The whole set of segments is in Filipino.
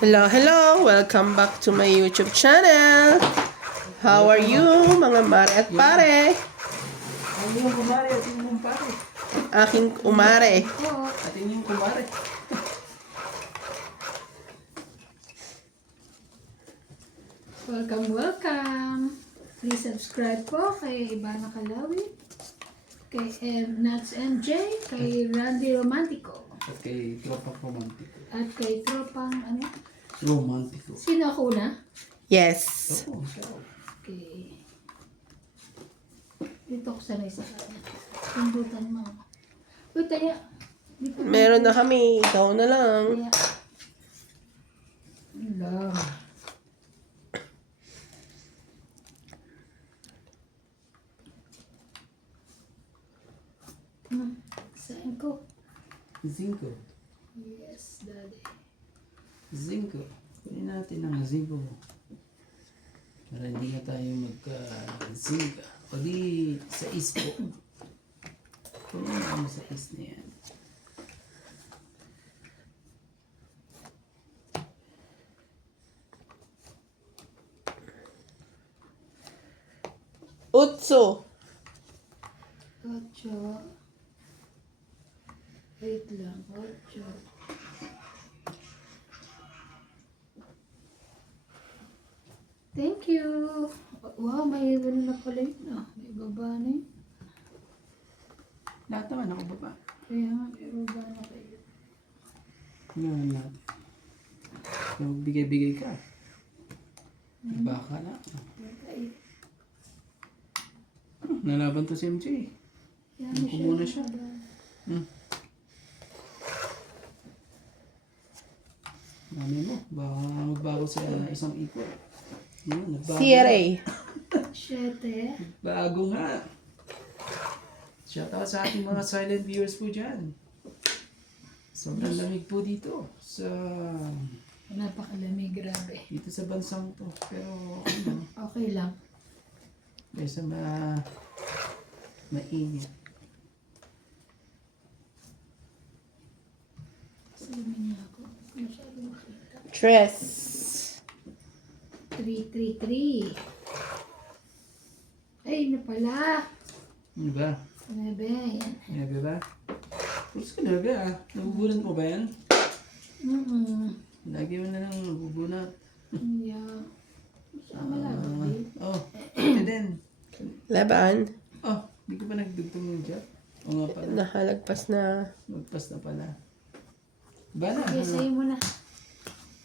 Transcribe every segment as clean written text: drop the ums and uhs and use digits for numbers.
Hello, hello! Welcome back to my YouTube channel! How are you, mga mare at pare? Ang inyong kumare at inyong pare. Aking umare. At inyong kumare. Welcome! Please subscribe po kay Ivana Kalawi, kay Nuts MJ, kay Randy Romantico, At kay Tropang Romantiko. at kay Tropang ano? Romantiko. Sino ako na? Yes. Oo, siya. Okay. Dito ko sanay sa kanya. Pindutan mo. Uy, taya. Dito. Meron na kami. Ikaw na lang. Taya. Lang. Saan ko? Zinco. Yes, daddy. Zinco. Kunin natin ang zinco. Para hindi na tayo magka-zinca. O di sa ispo. Kunin natin sa is na yan. Utso. Ocho. Wait lang. Ocho. Thank you. Wow, may ano na pala yun ah. May baba na yun. Lahat naman ako baba. Kaya nga, may baba na kayo. Ngayon natin. So, bigay-bigay ka. Baka na. Okay. Nalaban to si MJ. Yan Ano muna siya? Dami mo. Baka magbago sa isang ikot. Nagbago. CRA. Siyete. Bago nga. Shoutout sa ating mga silent viewers po dyan. Sobrang lamig po dito. Napakalamig, grabe. Dito sa bansang to. Pero ano, Okay lang. kaysa mainit. Salamin niya ako. Masyado makita. Tres. 333. Ay, na pala. Ano ba? 9. Yan. Naga ba? Pulos ka naga ah. Nabubunat mo ba yan? Lagi mo na lang nabubunat. Yeah. Masama lang. Oh, ito din. Laban. Oh, di ko pa nagdugtong yung job. O nga pala. Nakalagpas na. Magpas na pala. Ba na? Okay, sa'yo muna.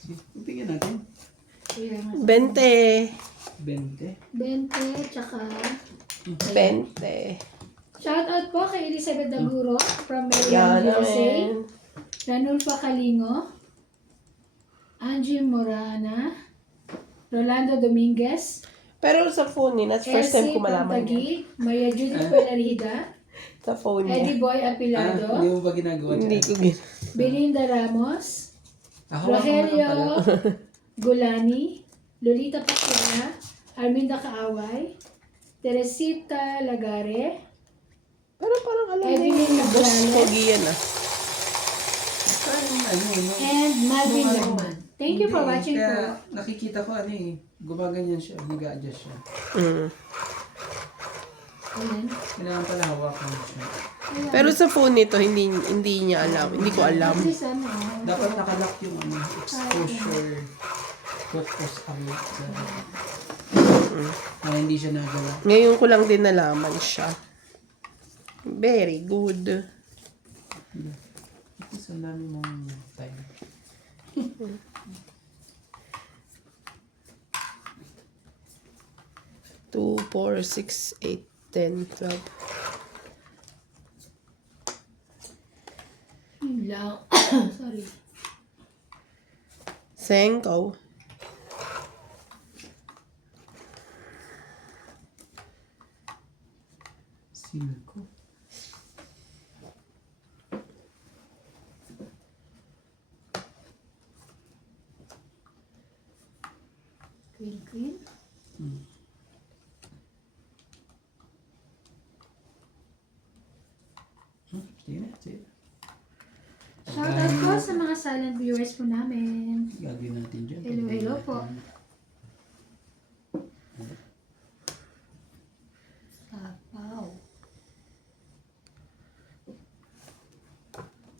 Sige, tingnan natin. Kaya nga. 20. 20. 20, tsaka... 20. Shoutout po kay Elizabeth Daguro from Yan Maryland, USA. namin. Ranulfa Kalingo. Angie Morana. Rolando Dominguez. Pero sa phone niya, that's first time ko malaman yan. Pantagi. Maya Judith Pelarida. Sa phone niya. Eddie Boy Apilado. Hindi mo ba ginagawa Hindi dyan? ko gin... Belinda Ramos. Ako lang pala. Rogelio Gulani. Lolita Pacuela. Arminda Kaaway. Teresita Lagare. Pero parang alam na Evelyn yung boss Nograles. pogi yan ah. Parang ano, no? And Malvin Nung ano, Lagman. Thank you for hindi, watching kaya po. nakikita ko ano eh, gumaganyan siya, nag-a-adjust siya. Mm. Ayan. Kailangan pala hawakan mo siya. Ayan. Pero sa phone nito, hindi niya alam. Hindi ko alam. Kasi sana, Dapat nakalock yung ano, exposure focus alert sa na hindi siya nagala. Ngayon ko lang din nalaman siya. Very good. Ito sa dami mong time. 2, 4, 6, 8, 10, 12. yun lang. Sorry. Senko. Silko. Queen. Sige na, sige. Shoutout po sa mga silent viewers po namin. Gagawin natin dyan. Hello, hello po. Tapaw.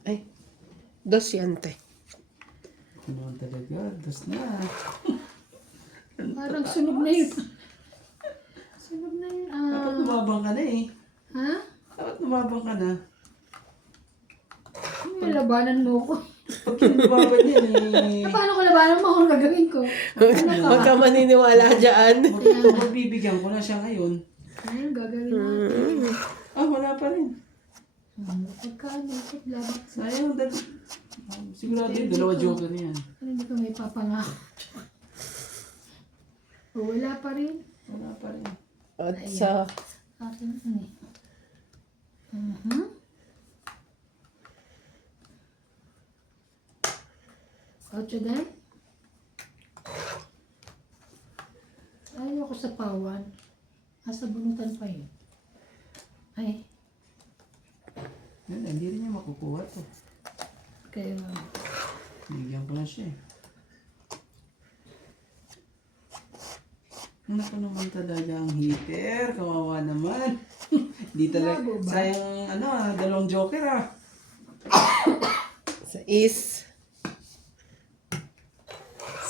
Ay, 200. Ano talaga? Das na. Parang sunog na yun. Sunog na yun. Dapat lumabang ka na eh. Ha? Dapat lumabang ka na. May labanan mo ko. Pag lumabang yan eh. Paano ko labanan mo? Anong gagawin ko? Huwag ka maniniwala dyan. Magbibigyan ko na siya ngayon. Ayun, gagawin natin. Wala pa rin. Pagkaan, ikot labak. Sayang, sigurado yung dalawa joker na yan. Ano, hindi ko may papangako. O, wala pa rin. Wala pa rin. At sa... Akin, ano eh. Ocho din? Ayoko sa pawan. Asa bunutan pa yun. Ay, Yan, hindi rin niya makukuha to. kaya Bigyan ko na siya eh. Naku naman talaga ang heater. Kawawa naman. Hindi talaga. Labo ba? Sayang dalawang joker ah. Sa is...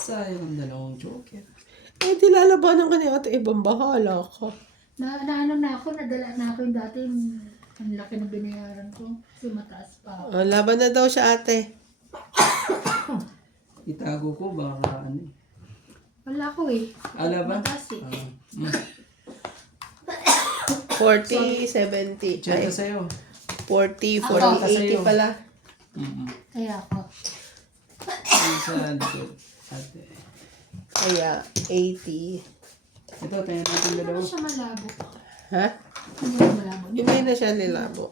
Sayang ang dalawang joker. Eh, di lalabanan ka ni ate. Ibang bahala ka. ano na ako, nadala na ako yung dati ang laki na binayaran ko. Kasi mataas pa ako. Laban na daw siya ate. Itago ko baka ano eh. Wala ko eh. Ala ba? Mataas eh. 40, 70. Diyan Ay, ka sa'yo. 40, Ako. 40, 80 pala. Kaya ako. Yung sa likod. Ate. Kaya, 80. Ito, tayo natin Hindi dalawa. naman siya malabo. Ha? Hindi naman malabo. Hindi na siya nilabo.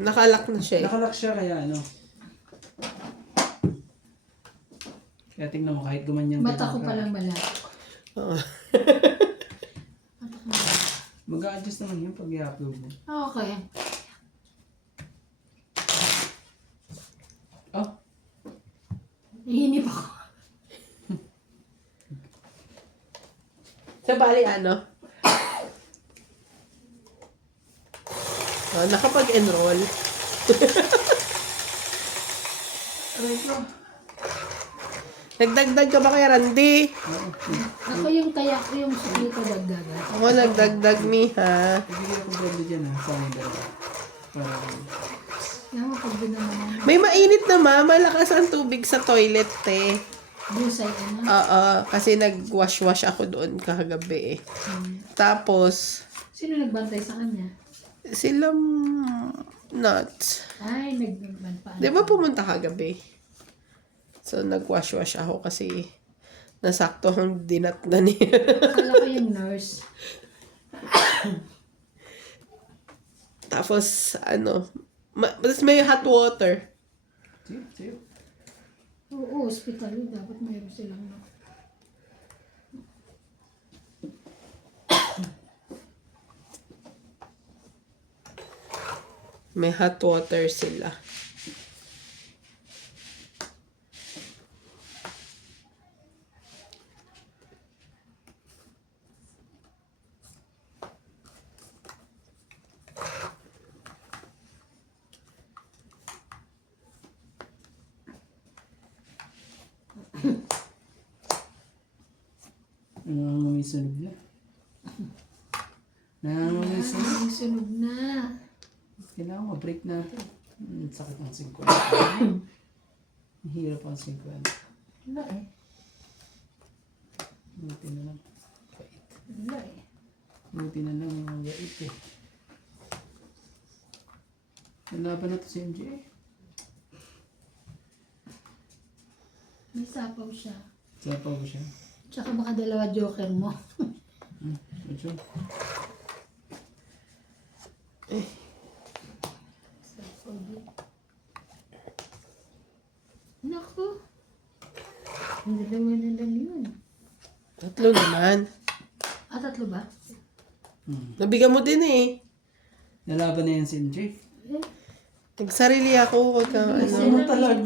Nakalak na siya eh. Nakalak siya kaya ano. Kaya tingnan mo kahit gumanyan Mata ko palang malabo. Oo. Mata ko malabo. Mag-a-adjust naman yun pag i-upload mo. Okay. Oh, Nahinip ako. Sa bali ano? Nakapag-enroll. aray ko. Nagdagdag ka ba kay Randy? Ako yung kaya ko yung sukli ko dagdagan. Ako nagdagdag mi ha. Ibigay ako brando dyan ha. Sa akin dalawa. Para Kaya mo pag naman. May mainit naman. Malakas ang tubig sa toilet eh. Busay ka na. Oo, kasi nag-wash-wash ako doon kagabi eh. Tapos, Sino nagbantay sa kanya? silang nuts. Ay, nagban pa. Di ba pumunta kagabi? So, nag-wash-wash ako kasi nasakto ang dinat na niya. Akala ko yung nurse. Tapos, tapos may hot water. Sige. Oo, hospital yun. Dapat mayroon silang no. May hot water sila. May sunog na. May sunog. Ay, sunog na. Kailangan ma-break natin. Sakit ng 50. Hirap ang 50. Wala eh. Buti na lang. Kait. Wala eh. Buti na lang yung gait eh. Nalaban na to si MJ. May sapaw siya. Sapaw ko siya. Tsaka baka dalawa joker mo. Medyo. Sapaw din. Naku. Ang dalawa na lang yun. Tatlo naman. Tatlo ba? Nabigyan mo din eh. Nalaban na yan si MJ. Eh, Nagsarili ako. Huwag kang ano. Ano talag?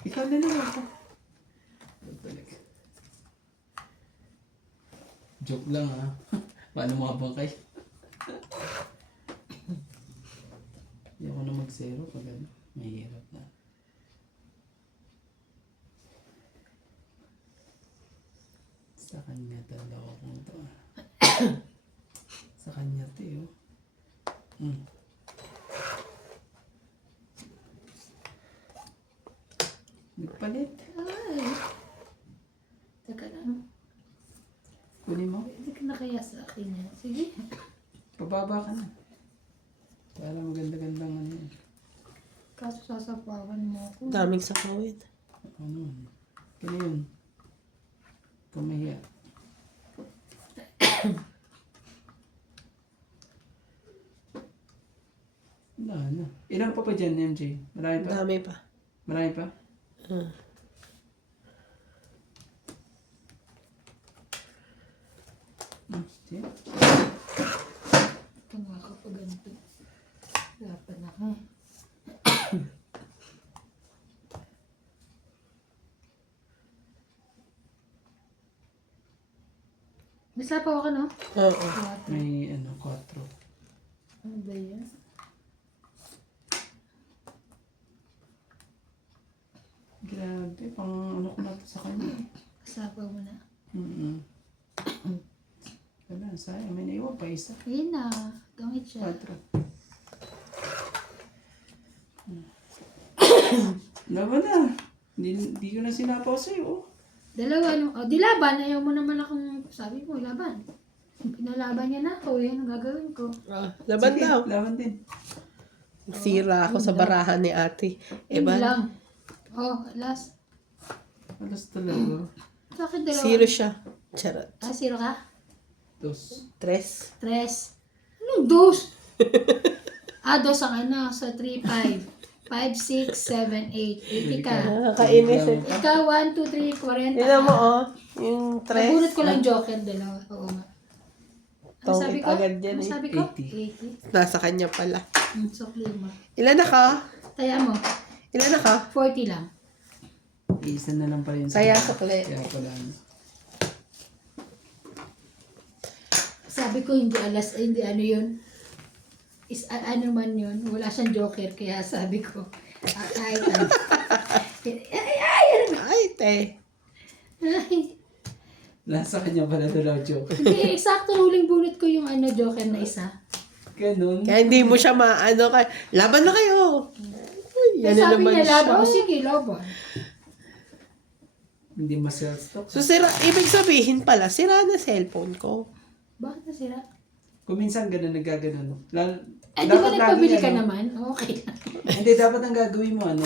Ikaw na lang ako. Talaga. Joke lang ha. Paano mabang kayo? Hindi ako na mag-zero pag ano. Mahirap na. Sa kanya talaga kung ito. Sa kanya ito oh. Nagpalit. Ay. Teka lang. Kunin mo. Hindi ka na kaya sa akin yan. Sige. Pababa ka na. Para maganda-gandang ano yun. Kaso sasapawan mo ako. Daming sakawin. Ano? Kaya yun. Pumahiya. Wala na. Ilan pa dyan, MJ? Marami pa? Dami pa. Marami pa? Sige. Ito nga kapag ganito. Dapat na ka. May sapaw ka, no? Oo. May ano, 4. Ano ba yan? Grabe, pang ano ko na to sa kanya. Sapaw mo na. Wala, sayang. May naiwan pa isa. Ayun na. Gamit siya. 4. Laban na. Hindi ko na sinapaw sa'yo. Dalawa, no? O, di laban. Ayaw mo naman akong, sabi mo, laban. Pinalaban niya na ako. Yan ang gagawin ko. Laban Sige, daw. laban din. Sira ako sa barahan ni ate. Yun Eban, lang. Oh, last. Alas talaga. Sa akin dalawa. zero siya. Charot. Ah, zero ka? 2. Tres. Tres. Anong dos? Dos ang ano, sa 3, 5. 5, 6, 7, 8. 80 ka. Nakakainis eh. Ikaw, 1, 2, 3, 40 Tignan mo ka. oh. Yung tres. Nabunot ko lang joker, dalawa. Oo nga. Ano Tong sabi it ko? agad yan Ano eh. sabi ko? 80. 80. Nasa kanya pala. Sukli mo. Ilan na ka? Taya mo. Ilan na ka? 40 lang. Isa na lang pala yun. Kaya sukli. Kaya pala. Ano. Sabi ko hindi hindi ano yun. Ano man yun. Wala siyang joker. Kaya sabi ko. Ay. Ay, te. Nasa kanya pala daw joke. Hindi, eksakto huling bunot ko yung ano joker na isa. Ganun. Kaya hindi mo siya maano. Laban na kayo. Ay, yan na Sabi naman niya siya. laban. O sige, laban. Hindi ma-self-stop. So, ibig sabihin pala, sira na cellphone ko. Bakit nasira? Kung minsan ganun, nagkaganon. Di ba nagpabili ka ano, naman? Okay lang. Hindi, dapat ang gagawin mo, ano?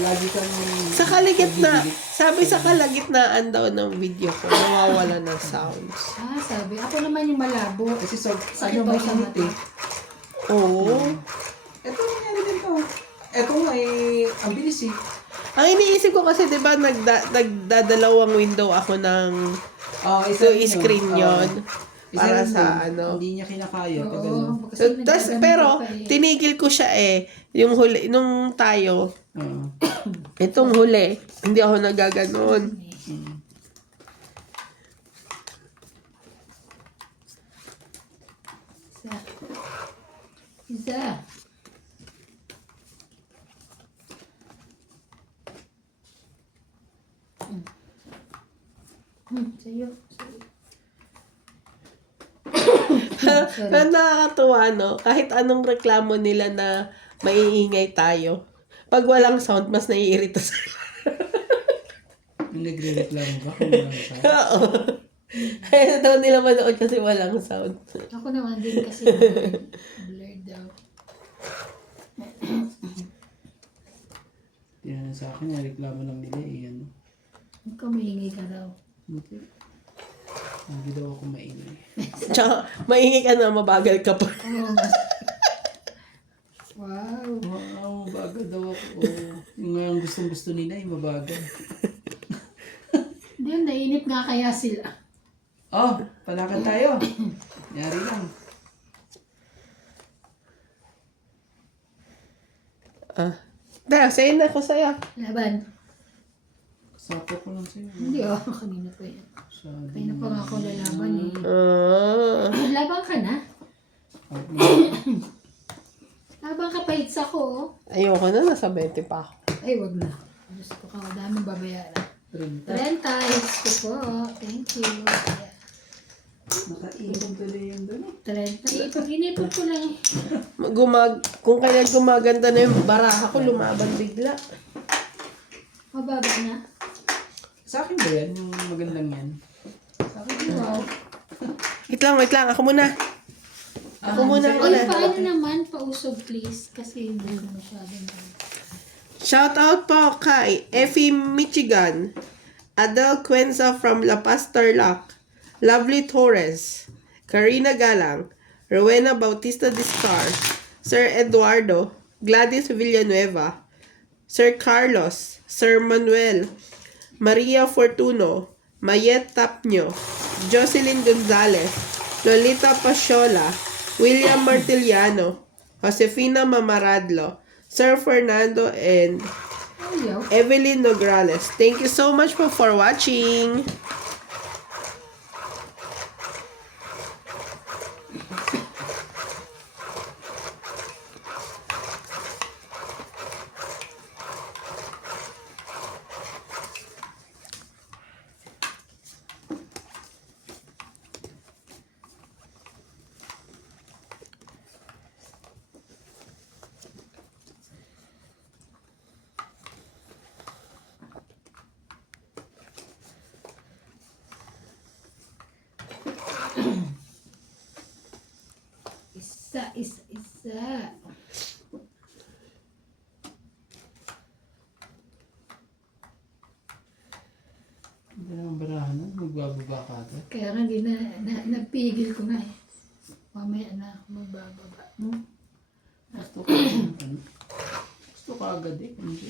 Lagi kang... Sa kalagitnaan, nagbibigit. sabi sa kalagitnaan daw ng video ko, nawawala ng sounds. Sabi. Ako naman yung malabo. Kasi Sakit ano, daw sa mainit mata. eh. Oo. Ito nangyari din to. Ito nga ang bilis eh. Ang iniisip ko kasi, di ba, nagdadalawang window ako ng Isa so, screen yon para sa ano. Hindi niya kinakaya pag ano. Oo. Kasi Pero, nagdagamit ka pa eh. tinigil ko siya eh. Yung huli, nung tayo, Oo. itong huli, hindi ako nagaganon. Isa. Sa'yo. Pero nakakatuwa, no? Kahit anong reklamo nila na maiingay tayo, pag walang sound, mas naiirita sila. Yung nagre-reklamo ba kung walang sa... Oo. Ayaw daw nila manood kasi walang sound. Ako naman din kasi blurred daw. Yan sa akin, yung reklamo lang nila eh. Ano. Ikaw maingay ka raw. Okay. Hindi daw ako maingay. Tsaka, maingay ka na, mabagal ka pa. Oo. Wow. Wow, mabagal daw ako. Oh. Yung nga ang gustong-gusto nila, yung mabagal. Hindi, nainip nga kaya sila. Oh, palakad tayo. Yari lang. Dahil, sa'yo na ko sa'yo. Laban. Sapo ko lang sa'yo. Hindi kanina pa yan. Sabi Kanina pa nga ako lalaban eh. Laban ka na? Laban ka pa hits ako. Ayoko na, nasa 20 pa ako. Ay, wag na. Gusto ko ka, daming babayaran. 30 hits ko po. Thank you. Nakaipon tuloy yung doon. 30. Ginipon ko lang eh. Kung kailan gumaganda na yung baraha ko, lumaban bigla. Mababa na. Sa akin ba yan? Yung magandang yan? Sa akin ba? Wow. Wait lang. Ako muna. Ako muna. Oy, paano naman? Pausog please. Kasi hindi ko masyadong. Shout out po kay Effie Michigan, Adele Cuenza from La Paz, Tarlac, Lovely Torres, Karina Galang, Rowena Bautista Discar, Sir Eduardo, Gladys Villanueva, Sir Carlos, Sir Manuel, Maria Fortuno, Mayet Tapnio, Jocelyn Gonzalez, Lolita Pasiola, William Martiliano, Josefina Mamaradlo, Sir Fernando, and Ayaw. Evelyn Nograles. Thank you so much for watching. Isa. Hindi naman barahan nun. Magbababa ka ata. Kaya nga hindi napigil ko nga eh. Mamaya na ako magbababa. Gusto ko ano? Gusto ka agad eh. Hindi.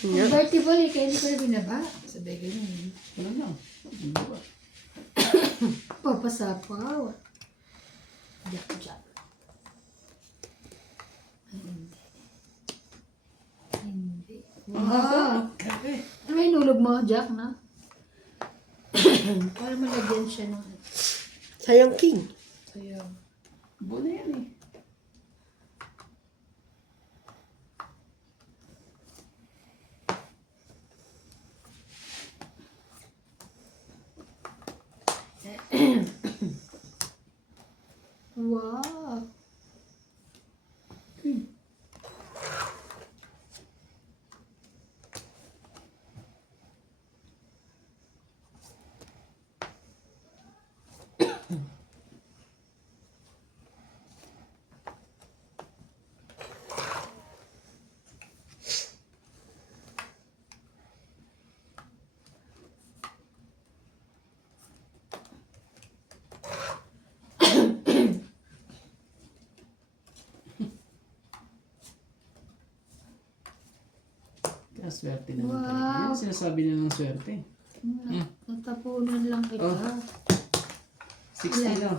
Convertible eh, kaya hindi ko na binaba. Sabi ko yun. Ano lang. Magbaba. Papasapaw. Jack. Ay, hindi. Wow! Grabe. Ano yung nulog mo, Jack, na? Para malagyan siya ng... Sayang king. Ayaw. Buo na yan eh. Wow! Kaya swerte naman Wow. talaga. Yan sinasabi nila ng swerte. Natapunan lang kita. Oh. 60 na.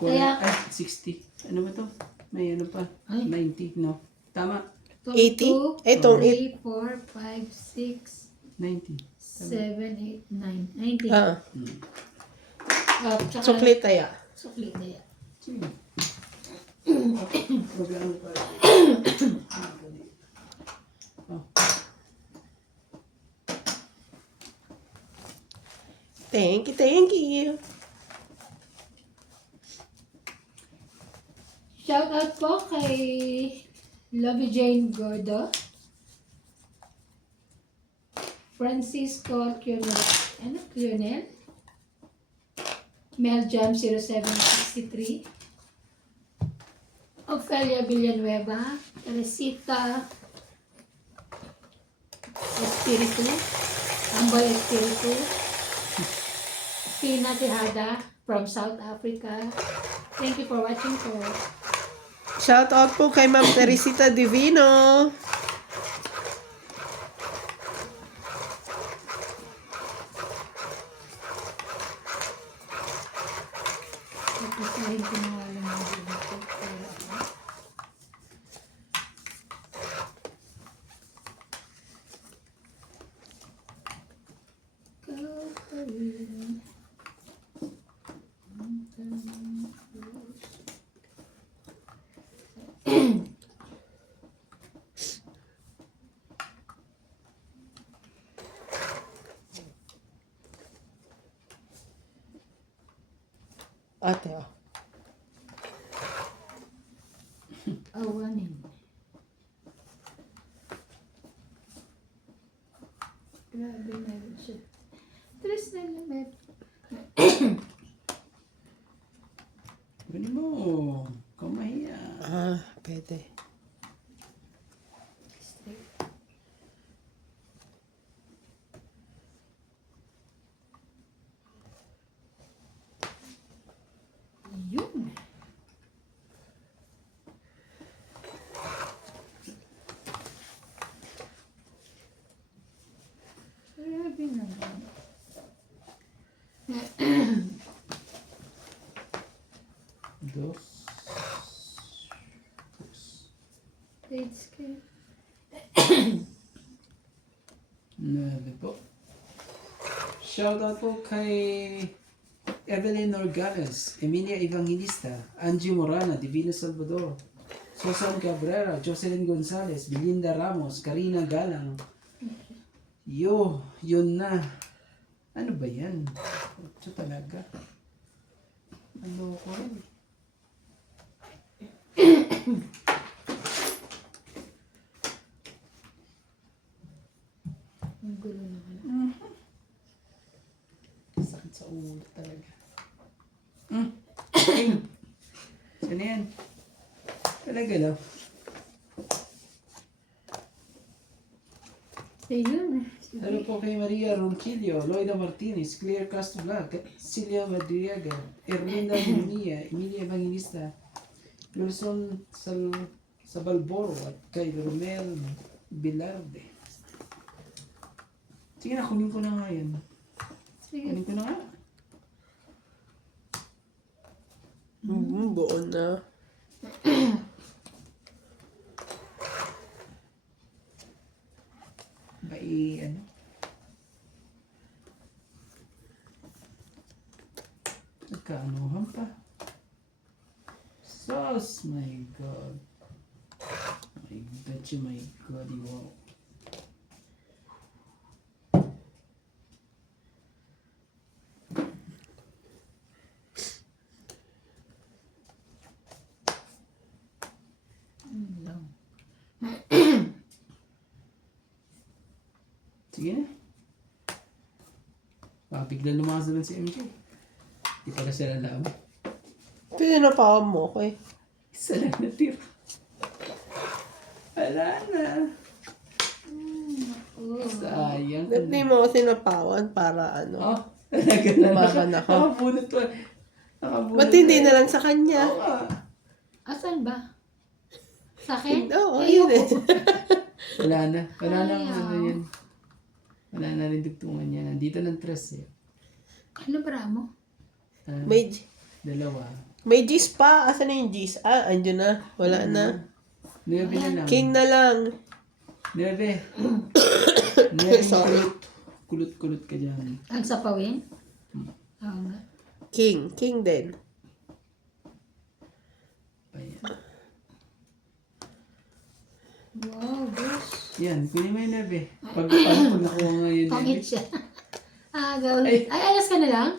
Kaya- Ay, 60. Ano ba to? May ano pa? Ay. 90, no? Tama. 80? Itong 3, 4, 5, 6, 90. 7, 8, 9. 90. Ah, Tsaka sukli taya. sukli na yan. Sige. Magano pa. Oh. Thank you. Shout out po kay Lovey Jane Gordo, Francisco Cunel, Mel Jam 0763, Ophelia Villanueva, Teresita Espiritu, Ambal Espiritu, Tina Tejada from South Africa. Thank you for watching po. Shout out po kay Ma'am Teresita Divino. Napisahin ko na nga lang yung dito. ate, oh. Awanin. Grabe na rin siya. Tres na naman. Pwede mo. Kumahiya. Pwede. Yun. Grabe naman. Dos. It's good. 9 po. Shoutout po kay Evelyn Orgales, Emilia Evangelista, Angie Morana, Divino Salvador, Susan Cabrera, Jocelyn Gonzalez, Belinda Ramos, Karina Galang. Yun na. Ano ba yan? Ito talaga. Ano ko rin? Ang gulo naman. Sakit sa ulo talaga. Okay. Saan yan? Talaga daw. Ayun. Hello po kay Maria Ronquillo, Loida Martinez, Claire Castro Blanc, Celia Madriaga, Erlinda Mumia, Emilia Evangelista, Wilson Sabalboro at kay Romel Bilarde. Sige na, kunin ko na nga yan. Sige. Kunin ko na nga. Buo na. Ano? Nagkaanuhan pa. Sus, my God. I bet you, my God, you won't. Sige na. Baka bigla lumakas naman si MJ. Di pala siya alam. Pinapawan mo ko eh. Isa lang natira. Wala na. Sayang. Ba't di mo ako sinapawan para ano? Oh, talaga na. Lumakan ako. Nakabunot pa. Nakabunot Ba't hindi na lang sa kanya? Oo nga. Asan ba? Sa akin? Oo, Ayoko. yun eh. Wala na. Wala na Ayaw. ano yun. Wala na rin dugtungan niya. Nandito ng tres eh. Ano ba mo? Ah, May, dalawa. may G's pa. Asan na yung G's? Andyan na. Wala na. 9 na lang. King na lang. 9. 9 Sorry. Kulot-kulot ka dyan. Ang sapawin? Oo nga. King. King din. Ayan. Wow, gosh. Yan, kunin mo yung 9. Pag nakuha nga yun. Pangit siya. Gawin. Ay, alas ka na lang?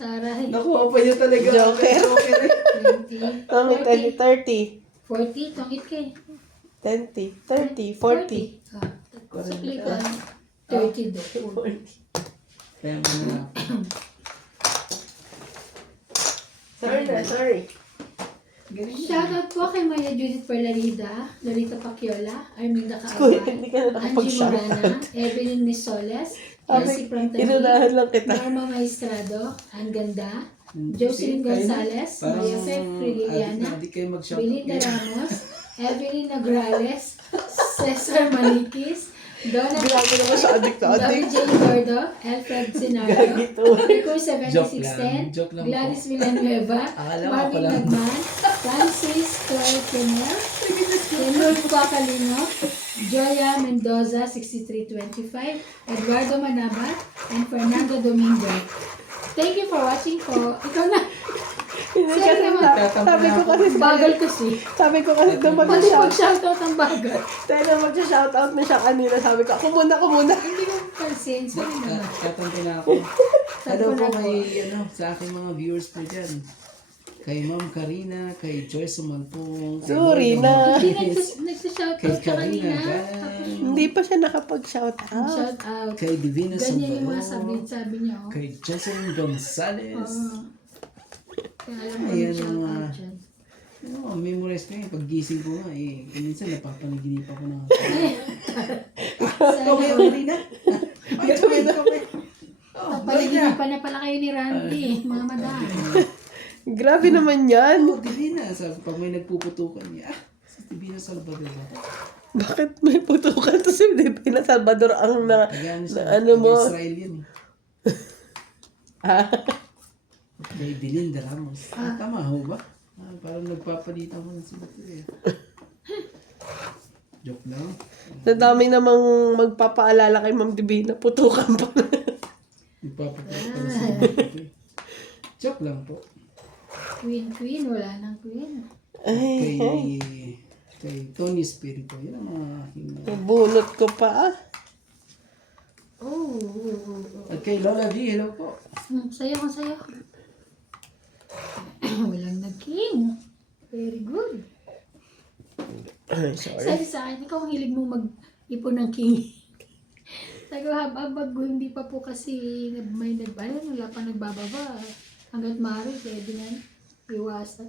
Taray. Nakuha pa niya talaga. Joker. Joker eh. 20. Tangit 30. 40. Tongit ka eh. 20. 30. 40. Supply ka. 30 do. Kaya mo na. Sorry na, sorry. Shoutout po kay Maya Judith Perlarida, Lolita Paciola, Arminda Kuya, Kaawan, hindi ka na Angie Morana, nakapag-shoutout. Evelyn Misoles, Sabi, Elsie Prantanig, inunahan lang kita. Norma Maestrado, Ang Ganda, Jocelyn Gonzalez, Maria Fe Frigiliana, Hindi kayo mag-shop. Belinda Ramos, Evelyn Nagrales, Cesar Malikis, Donna Grabe naman sa adik na Gabby adik. Jane Gordo, Alfred Sinaro, Gagi to. Rico Joke 7610, lang Gladys Villanueva, Akala ko Marvin pala. Nagman, Francis Claire Pinel, Lenore Pacalino, Joya Mendoza 6325, Eduardo Manabat, and Fernando Domingo. Thank you for watching po. Ikaw na. Hindi kasi sabi ko kasi Bagal kasi. sabi ko kasi doon Pati mag-shout. mag-shoutout ang bagal. Tayo na mag-shoutout na siya kanina. Sabi ko, ako muna. Hindi ko pansin. Sorry naman. Katanto na ako. Hello po kay, sa aking mga viewers po dyan. kay Ma'am Karina, kay Joyce Sumalpong, kay Sorry Lord na. Hindi Amartes, nagsashoutout kay ka Karina kanina. Gan, Hindi pa siya nakapag-shout out. Shout out. kay Divina Ganyan yung mga Salvador, sabi niya. Oh. kay Jocelyn Gonzalez. Oo. Kaya alam mo Ayan yung shout ang out dyan. memorize ko pag gising ko nga minsan napapaniginipa ko na. Sana all. Karina? Ay, Papalaginipan na pala kayo ni Randy, mga madam. Grabe naman yan. Divina, sabi pag may nagpuputukan niya, si Divina Salvador ba? Bakit may putukan to si Divina Salvador ang na Tagaan ano mo? Israel yun Ah, Kay Belinda Ramos. Tama ho ba? Parang nagpapalita mo ng sila Joke lang. nadami namang magpapaalala kay Ma'am Divina. Putukan pa. Nagpapalita mo sila Joke lang po. Queen, wala nang queen. Kay Tony Espiritu. Yan ang mga aking... Bunot ko pa ah. Oh. At kay Lola V, hello po. Sayo. Walang nag-king. Very good. Ay, sorry. Sabi sa akin, ikaw ang hilig mo mag-ipon ng king. Sabi ko, habang hindi pa po kasi may nagbala, wala pa nagbababa. Hanggat maaari, pwede nga iwasan.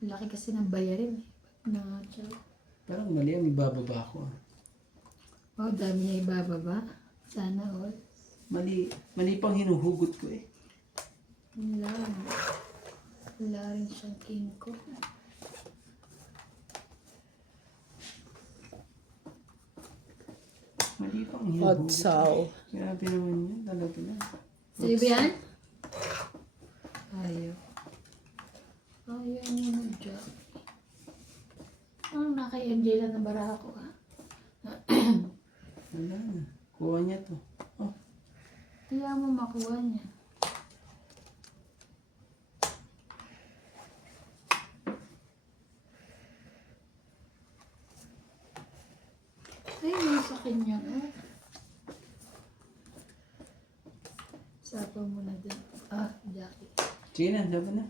Laki kasi ng bayarin. Na, Parang mali ang ibababa ko. oh, dami niya ibababa. Sana all. Mali pang hinuhugot ko eh. Wala rin siyang king ko. Mali pang Hot hinuhugot. saw. Grabe naman yun, talaga na. Sa'yo ba yan? Ayaw. Ayaw niya na dyan. Ang nakay Angela na baraha ko ah. Wala na. Kuha niya to. Oh, Kaya mo makuha niya. Ay, may sa kanya oh. Sapa mo na din. Ah, Jackie. sige na, laban na.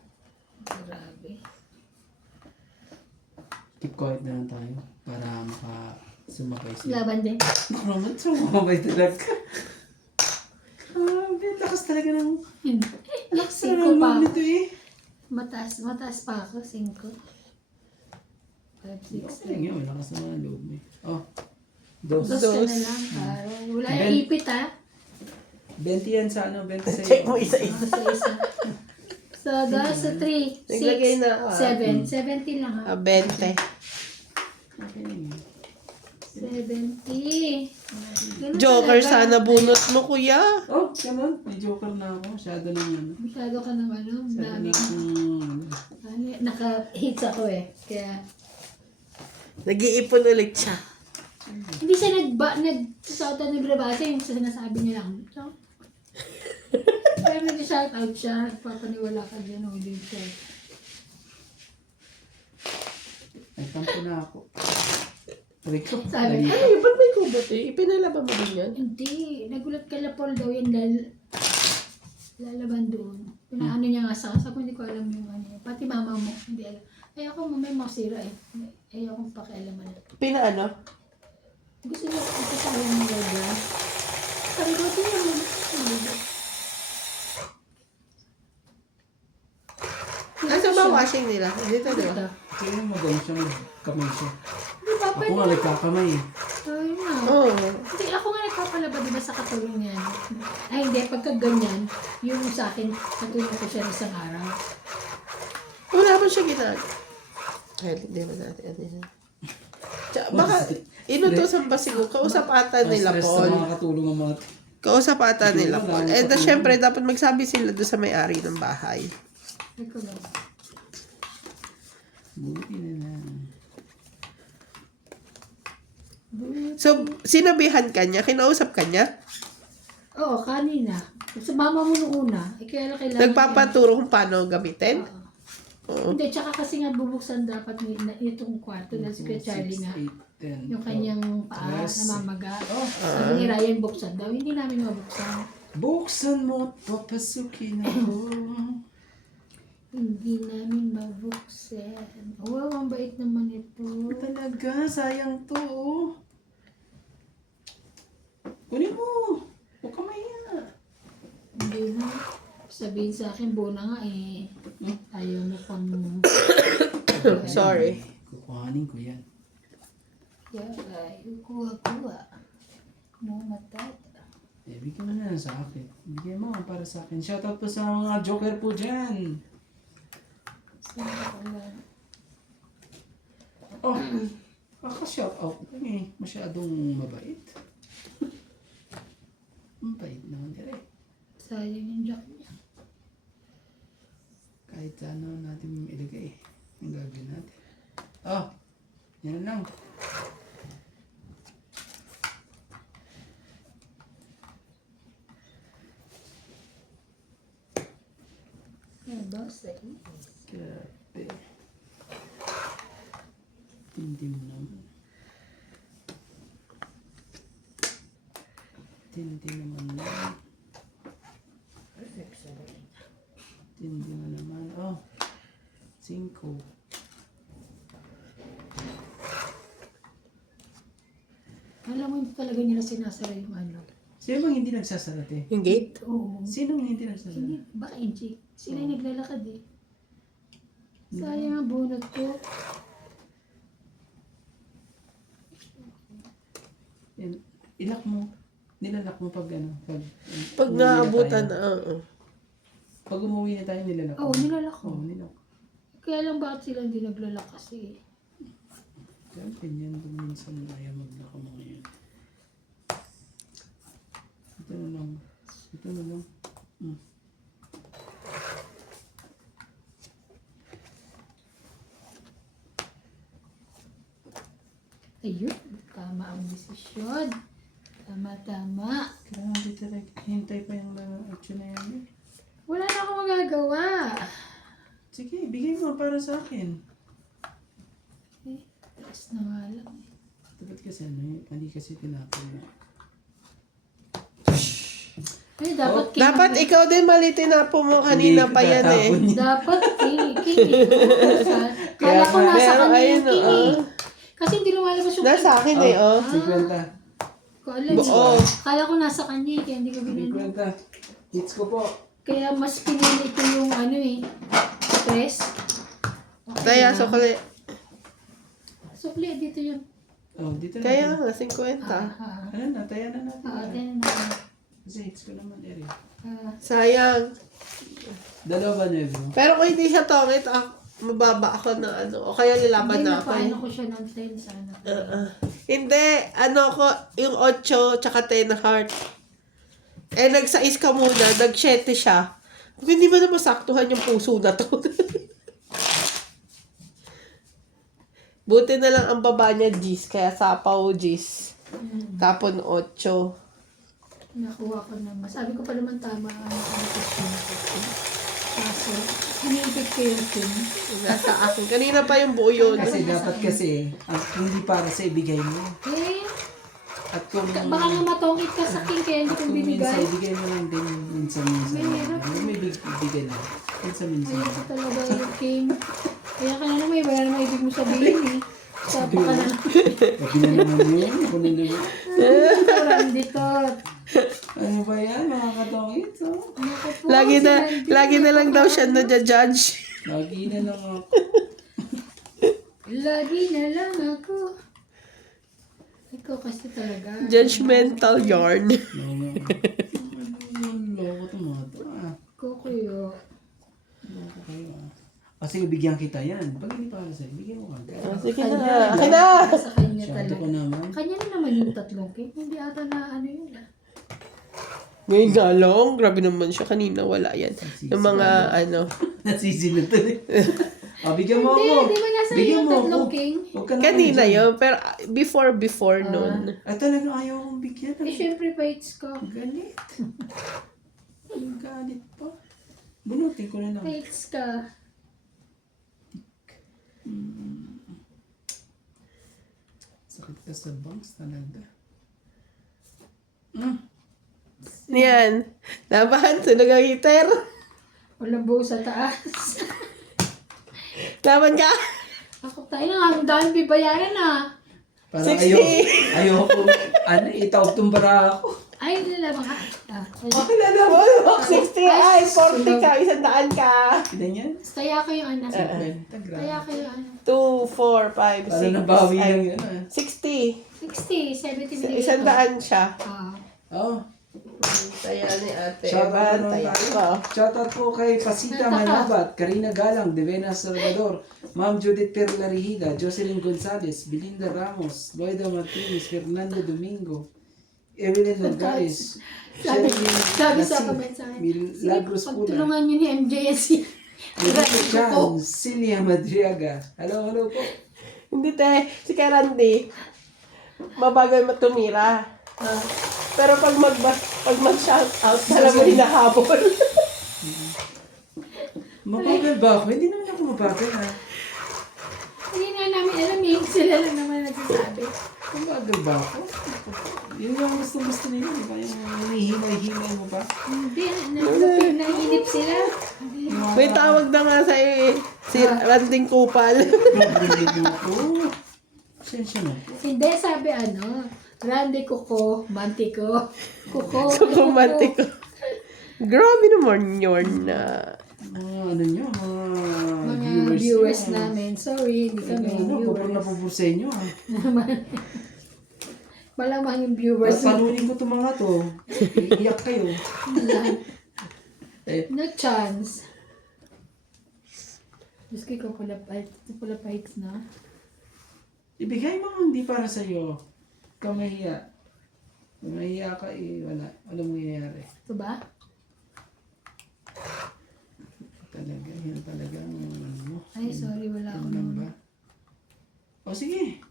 Grabe. Keep quiet na lang tayo para sumakay sila. Laban din. Naku naman, sumabay talaga. Grabe, lakas talaga ng... Hindi. Lakas talaga Singko ng pa. loob nito eh. Mataas pa ako. 5. 5, 6, Okay nga, malakas naman ang loob eh. Oh, Dos dos. ka na lang, paro. Wala yung ipit, ha? 20 yan sa ano, 20 sa'yo. Check mo isa-isa. Isa. So, dos sa 3, 6, Naglagay na ako, 7. 17 lang, ha? 20. Okay na yun. 70. Ganun Joker, talaga. sana bunot mo, kuya. Oh, ganun. May joker na ako. Masyado nang ano. Masyado ka ng ano, Masyado dami. nang... Naka-hits ako eh. Kaya, Nag-iipon ulit siya. hindi siya nag-shoutout ng brabasa yung sinasabi niya lang. So, pero nag-shoutout siya, papaniwala ka dyan, o hindi siya. Nagtampo na ako. Sabi ko, Sabi ko, Ay, ba't may kubot eh? Ipinalaban mo din yan? hindi, nagulat ka la Paul daw yan dahil lalaban doon. Pinaano niya nga sa ko, hindi ko alam yung ano. Pati mama mo, hindi alam. Ayoko mo may masira eh. Ayoko pakialaman. Pinaano? Gusto niya ipasayang ng lola. Sabi ko, tingnan mo. Asa ba washing nila? Dito, di ba? kaya magaling siya kamay siya. Di ba, Ako pwede nga nagkakamay eh. Ayun nga. Oo. Hindi, ako nga nagpapalaba diba sa katulong yan. Ay hindi, pagka ganyan, yung sa akin, natulong ko siya isang araw. Wala mo siya ginagawa. Ay, hindi mo natin ano yan. Baka, inutusan pa siguro. Kausap ata nila, Stress na Paul. mga katulong ang mga... Kausap ata nila, Paul. And syempre, dapat magsabi sila doon sa may-ari ng bahay. Ikaw lang. Buti na lang. So, sinabihan ka niya? Kinausap ka niya? Oo, kanina. Sa mama mo nung una, kaya lang kailangan. Nagpapaturo kung paano gamitin? Oo. Oo. Hindi, tsaka kasi nga bubuksan dapat itong kwarto na si Kuya Charlie nga. 6, 8, 10. Yung kanyang paa Yes. na mamaga. Sabi ni Ryan, buksan daw. Hindi namin mabuksan. Buksan mo at papasukin ako. Hindi namin mabuksan. Wow, ang bait naman ito. Talaga, sayang to. Oh. Kunin mo. Huwag ka mahiya. Hindi na. Sabihin sa akin, buo na nga eh. Ayaw mo pang... Sorry. Kukuhanin ko yan. Ay, kuha-kuha. No, matata. Eh, bigyan mo na lang sa akin. Bigyan mo para sa akin. Shoutout po sa mga joker po dyan. Saan ako lang? Oh, kaka-shoutout. Eh, masyadong mabait. Mabait naman dire. Sayang yung jack niya. Kahit ano natin ilagay. Ang gagawin natin. Oh, yan lang. Boss eh. Grabe. Tindi mo naman. Tindi naman lang. Tindi mo naman. Oh, 5. Alam mo, hindi talaga nila sinasara yung ano. Sino bang hindi nagsasarate? Yung gate? Oo. Sino hindi nagsasarate? Hindi, baka NG. Sila yung naglalakad eh. Sayang ang bunot ko. Yan. Ilak mo. Nilalak mo pag ano. Pag umuwi na naabutan tayo. na, oo. Pag umuwi na tayo, nilalak mo. Oo, nilalak ko. Oo, nilak. Kaya lang bakit sila hindi naglalak kasi. Kaya ganyan kung minsan ayaw maglaka mo ngayon. Ito na lang. Ito na lang. Ayun, tama ang desisyon. Tama. Grabe talaga. Hintay pa yung action na yan eh. Wala na akong magagawa. Sige, bigay mo para sa akin. Eh, taas na nga lang. Dapat kasi ano eh, hindi kasi tinapon na. Eh, dapat king. Dapat ikaw din mali tinapo mo kanina Hindi pa yan eh. tatapon niya. Dapat king. Kala ko nasa Pero kanya ayun, yung king oo. eh. Kasi hindi lumalabas yung Nasa akin eh, oh. 50. Oo. Kala ko nasa kanya eh, kaya hindi ko binano. 50. Hits ko po. Kaya mas pinili ko yung ano eh. Stress. Kaya, sukli. Sukli, dito yun. Oh, dito na. Kaya nga, 50. Ano na, taya na natin. Tingnan na. Kasi hits ko naman, Eri. Sayang. Dalawa ba niya, bro? Pero kung hindi siya tongit, mababa ako na ano. O kaya lilaban Hindi na na ako. paano ko siya ng 10 sana. Hindi, ano ko, yung 8 tsaka 10 na heart. Eh, nag-6 ka muna, nag-7 siya. Kung hindi mo na masaktuhan yung puso na to. Buti na lang ang baba niya, G's. Kaya sapaw, G's. Tapon 8. Nakuha ko naman. Sabi ko pa naman tama ang question. Kaso, hinihigit ko yung king. Nasa akin. Kanina pa yung buo yun. Kasi dapat kasi, ang hindi para sa ibigay mo. Eh, At kung, baka nga matongit ka sa king kaya hindi at ko kung minsan, binigay. ibigay mo lang din minsan. May bigay na. Minsan. Ayun ko talaga yung king. Kaya ka na naman, iba na naman ibig mo sabihin eh. Sabi ka na Sabi na naman yun. Ako na naman. naman. Dito. Ano ba yan, mga katongit? Oh? Naku po, Lagi na lang daw siya na-judge. Lagi na lang ako. Lagi na lang ako. Ikaw kasi talaga. Judgmental yarn. Loko to mga to. Kukuyo. Loko kayo Kasi bigyan kita yan. Pag hindi para sa'yo, bigyan mo agad. Sige na. Akin na. Sa kanya Masyado talaga. ko naman. Kanya na naman yung 3 cake. Hindi ata na ano yun ah. Ngayon nga lang. Grabe naman siya. Kanina wala yan. Yung mga ano. Nasisinod to eh. Bigyan mo Hindi, ako. di ba nasa Bigyan yung mo 3 ako. king? Huwag ka na Kanina dyan. yun. Pero before nun. Ay talagang ayaw kong bigyan. Eh, syempre fates ko. Galit. Ang galit pa. Bunutin ko na lang. Fates ka. Sakit ka sa bangs talaga. Yan. Laban. Sunog ang heater. Walang buo sa taas. Laban ka? Ako tayo na, ang daming bibayaran ah. Parang 60. ayoko, itawag tong bara ako. Ay, hindi na mga. Okay na naman. 60. Ay, 40 ka. 100 ka. Ganyan. Kaya ko yung ano. Grabe. Kaya ko yung ano. 2, 4, 5, 6. Parang nabawi lang yun ah. 60. 60, 70 million. 100 siya. Ah. Oh. Taya ni ate. Shoutout naman Taya tayo. ko. Shoutout po kay Pasita Manabat, Karina Galang, Devena Salvador, Ma'am Judith Perlarihiga, Jocelyn Gonzalez, Belinda Ramos, Loida Martinez, Fernando Domingo, Evelyn Nogales, Sabi Shelly sa Lassie, comment sa akin. Milagros Sige, Pula, pagtulungan nyo ni MJSC. Loretta Chan, Cilia Madriaga. Hello po. Hindi te. Si kay Randy. Mabagal matumira. Pero pag mag-shout out, alam mo hinahabol. Mabagal ba ako? Hindi naman ako mabagal ha. Hindi nga namin alam eh. Sila lang naman nagsasabi. Mabagal ba ako? Yun yung gusto nila, di ba? Yung hinihimay-himay mo ba? Hindi, nainip sila. May tawag na nga sa'yo eh. Si Randing Kupal. Nabrilid ako. Sensya na po. Hindi, sabi ano, grande kuko, mantiko. Kuko, Kukumanti ko. Grabe naman yun na. Ano nyo, mga viewers namin. Sorry, hindi kami Pupur na viewers. pupur sa inyo ha. Malamang yung viewers. Panunin ko itong mga to. Iiyak kayo. No chance. Diyos ko, ikaw pala pikes na. Ibigay mo hindi para sa iyo. Ikaw mahiya. Kung mahiya ka wala. Walang mangyayari. Ito ba? Talaga, yan talaga. Ano, Ay, sorry, wala ako yan naman. ba? O sige.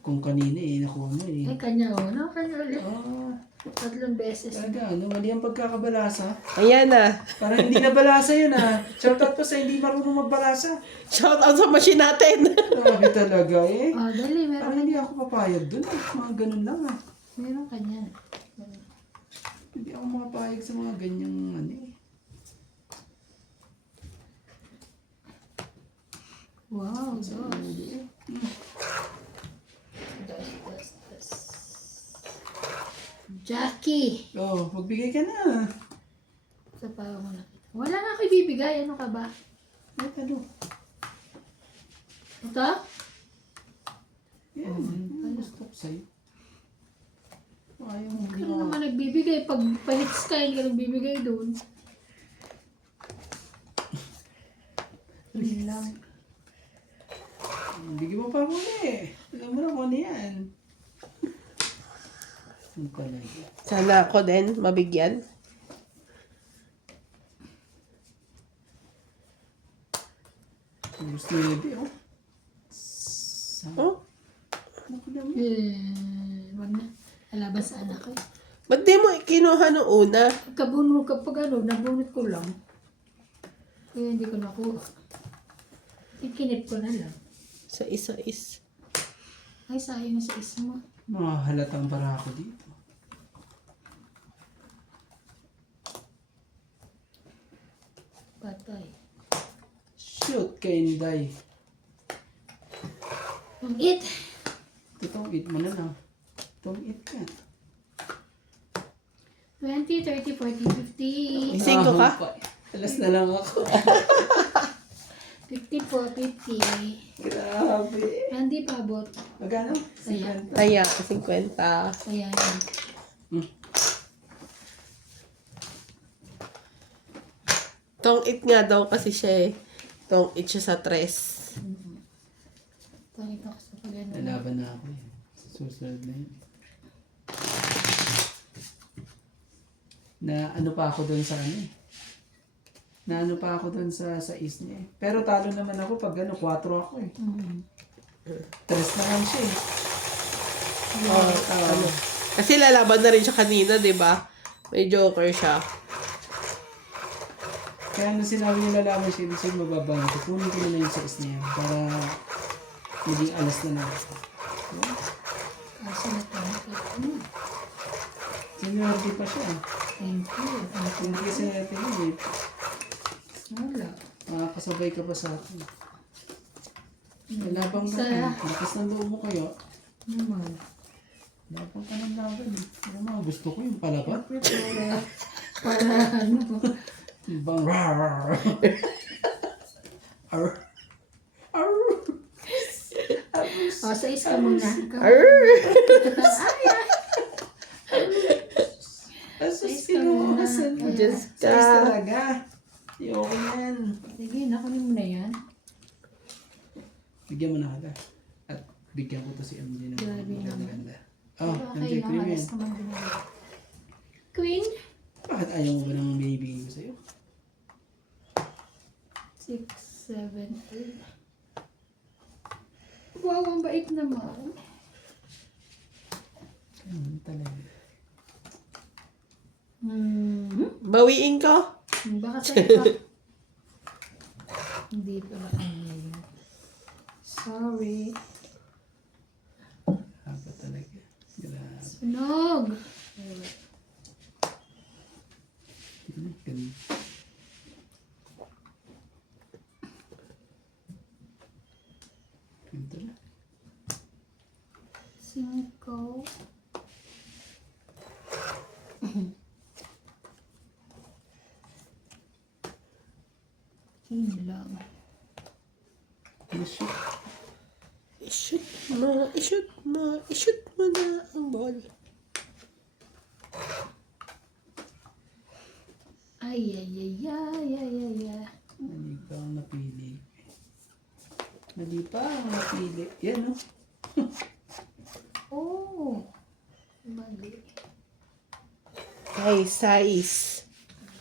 Kung kanina nakuha mo Ay, kanya o. No, kanya ulit. 3 Ah, beses. talaga, mali ang pagkakabalasa. Ayan na. Parang hindi na balasa yun ha. Shoutout pa sa hindi marunong magbalasa. Shout out sa machine natin. Grabe talaga eh. Oh, dali, Parang meron hindi ako papayag dun ah. Mga ganun lang ah. Meron kanya. Hindi ako makapayag sa mga ganyang ano eh. Wow, so. Jackie. Oh, magbigay ka na. Sa pa mo na. Wala nga ako ibibigay. Ano ka ba? Ay, ano? Ito? Yan. Ano gusto ko sa'yo? Ayaw mo. Hindi ka naman nagbibigay. Pag pa-hits ka, hindi ka nagbibigay doon. Yun lang. Bigyan mo pa muna eh. Alam mo na kung ano yan. Ang talaga. Sana ako din mabigyan. Gusto niya di oh. Oh? Naku naman. Wag na. Alaban sa anak ko. Ba't di mo kinuha nung una? Kapag ano, nabunot ko lang. Kaya hindi ko nakuha. Ikinip ko na lang. Sa isa-is. Ay, sayang sa isa mo. Mga halatang para ako dito. Patay. Shoot ka Inday. Ang it. Itong eat mo na lang. Itong eat ka. 20, 30, 40, 50. 5 ka? Alas na lang ako. 50 po, 50. Grabe. Hindi pa abot. Magkano? Ayan. 50. Ayan, 50. Ayan. Tong it nga daw kasi siya eh. Tong it siya sa 3. Pakita ko sa pag-ano. Lalaban na ako eh. Sa susunod na yun. Na ano pa ako doon sa ano eh. Na ano pa ako doon sa is niya eh. Pero talo naman ako pag ano, 4 ako eh. 3 naman siya eh. Kasi lalaban na rin siya kanina, di ba? May joker siya. Kaya nung sinabi niya lalaban siya, ibig sabihin mababa na. Kukunin ko na yung 6 niya para maging alas na lang. Kaso na tayo. Seniority pa siya. Thank you. Hindi kasi natin yun eh. Wala. Makakasabay ka pa sa akin. May labang ka. Isa. Lakas ng loob mo kayo. Naman. Labang ka ng laban. Ano mga gusto ko yung palabat. Para ano. Ibang rar. Ar. Ar. O, sa isa muna. Ikaw. Asus, Sa isa muna. kinuhasan mo. Diyos Sa is ka. talaga. Ayoko yan. Sige, nakunin mo na yan. Bigyan mo na kita. At bigyan ko to si MJ ng Grabe naman. maganda. Oh, Diba, MJ, kailangan cream yan. alas naman binigay. Queen. Bakit ayaw mo ba nang binibigay ko sa'yo? 6, 7, 8. Wow, ang bait naman. Ganun talaga. Bawiin ko. Baka sa'yo pa. Hindi pala kami. Sorry. Haba talaga. Grabe. Sunog. Ganun. Ganito na. 5. Yun lang. Shoot. I-shoot mo, i-shoot mo, i-shoot mo na ang ball. Ay, ay, ay, ay, ay, ay, ay. Mali pa ang napili. Mali pa ang napili. Yan, no? Oh. Mali. Ay, size.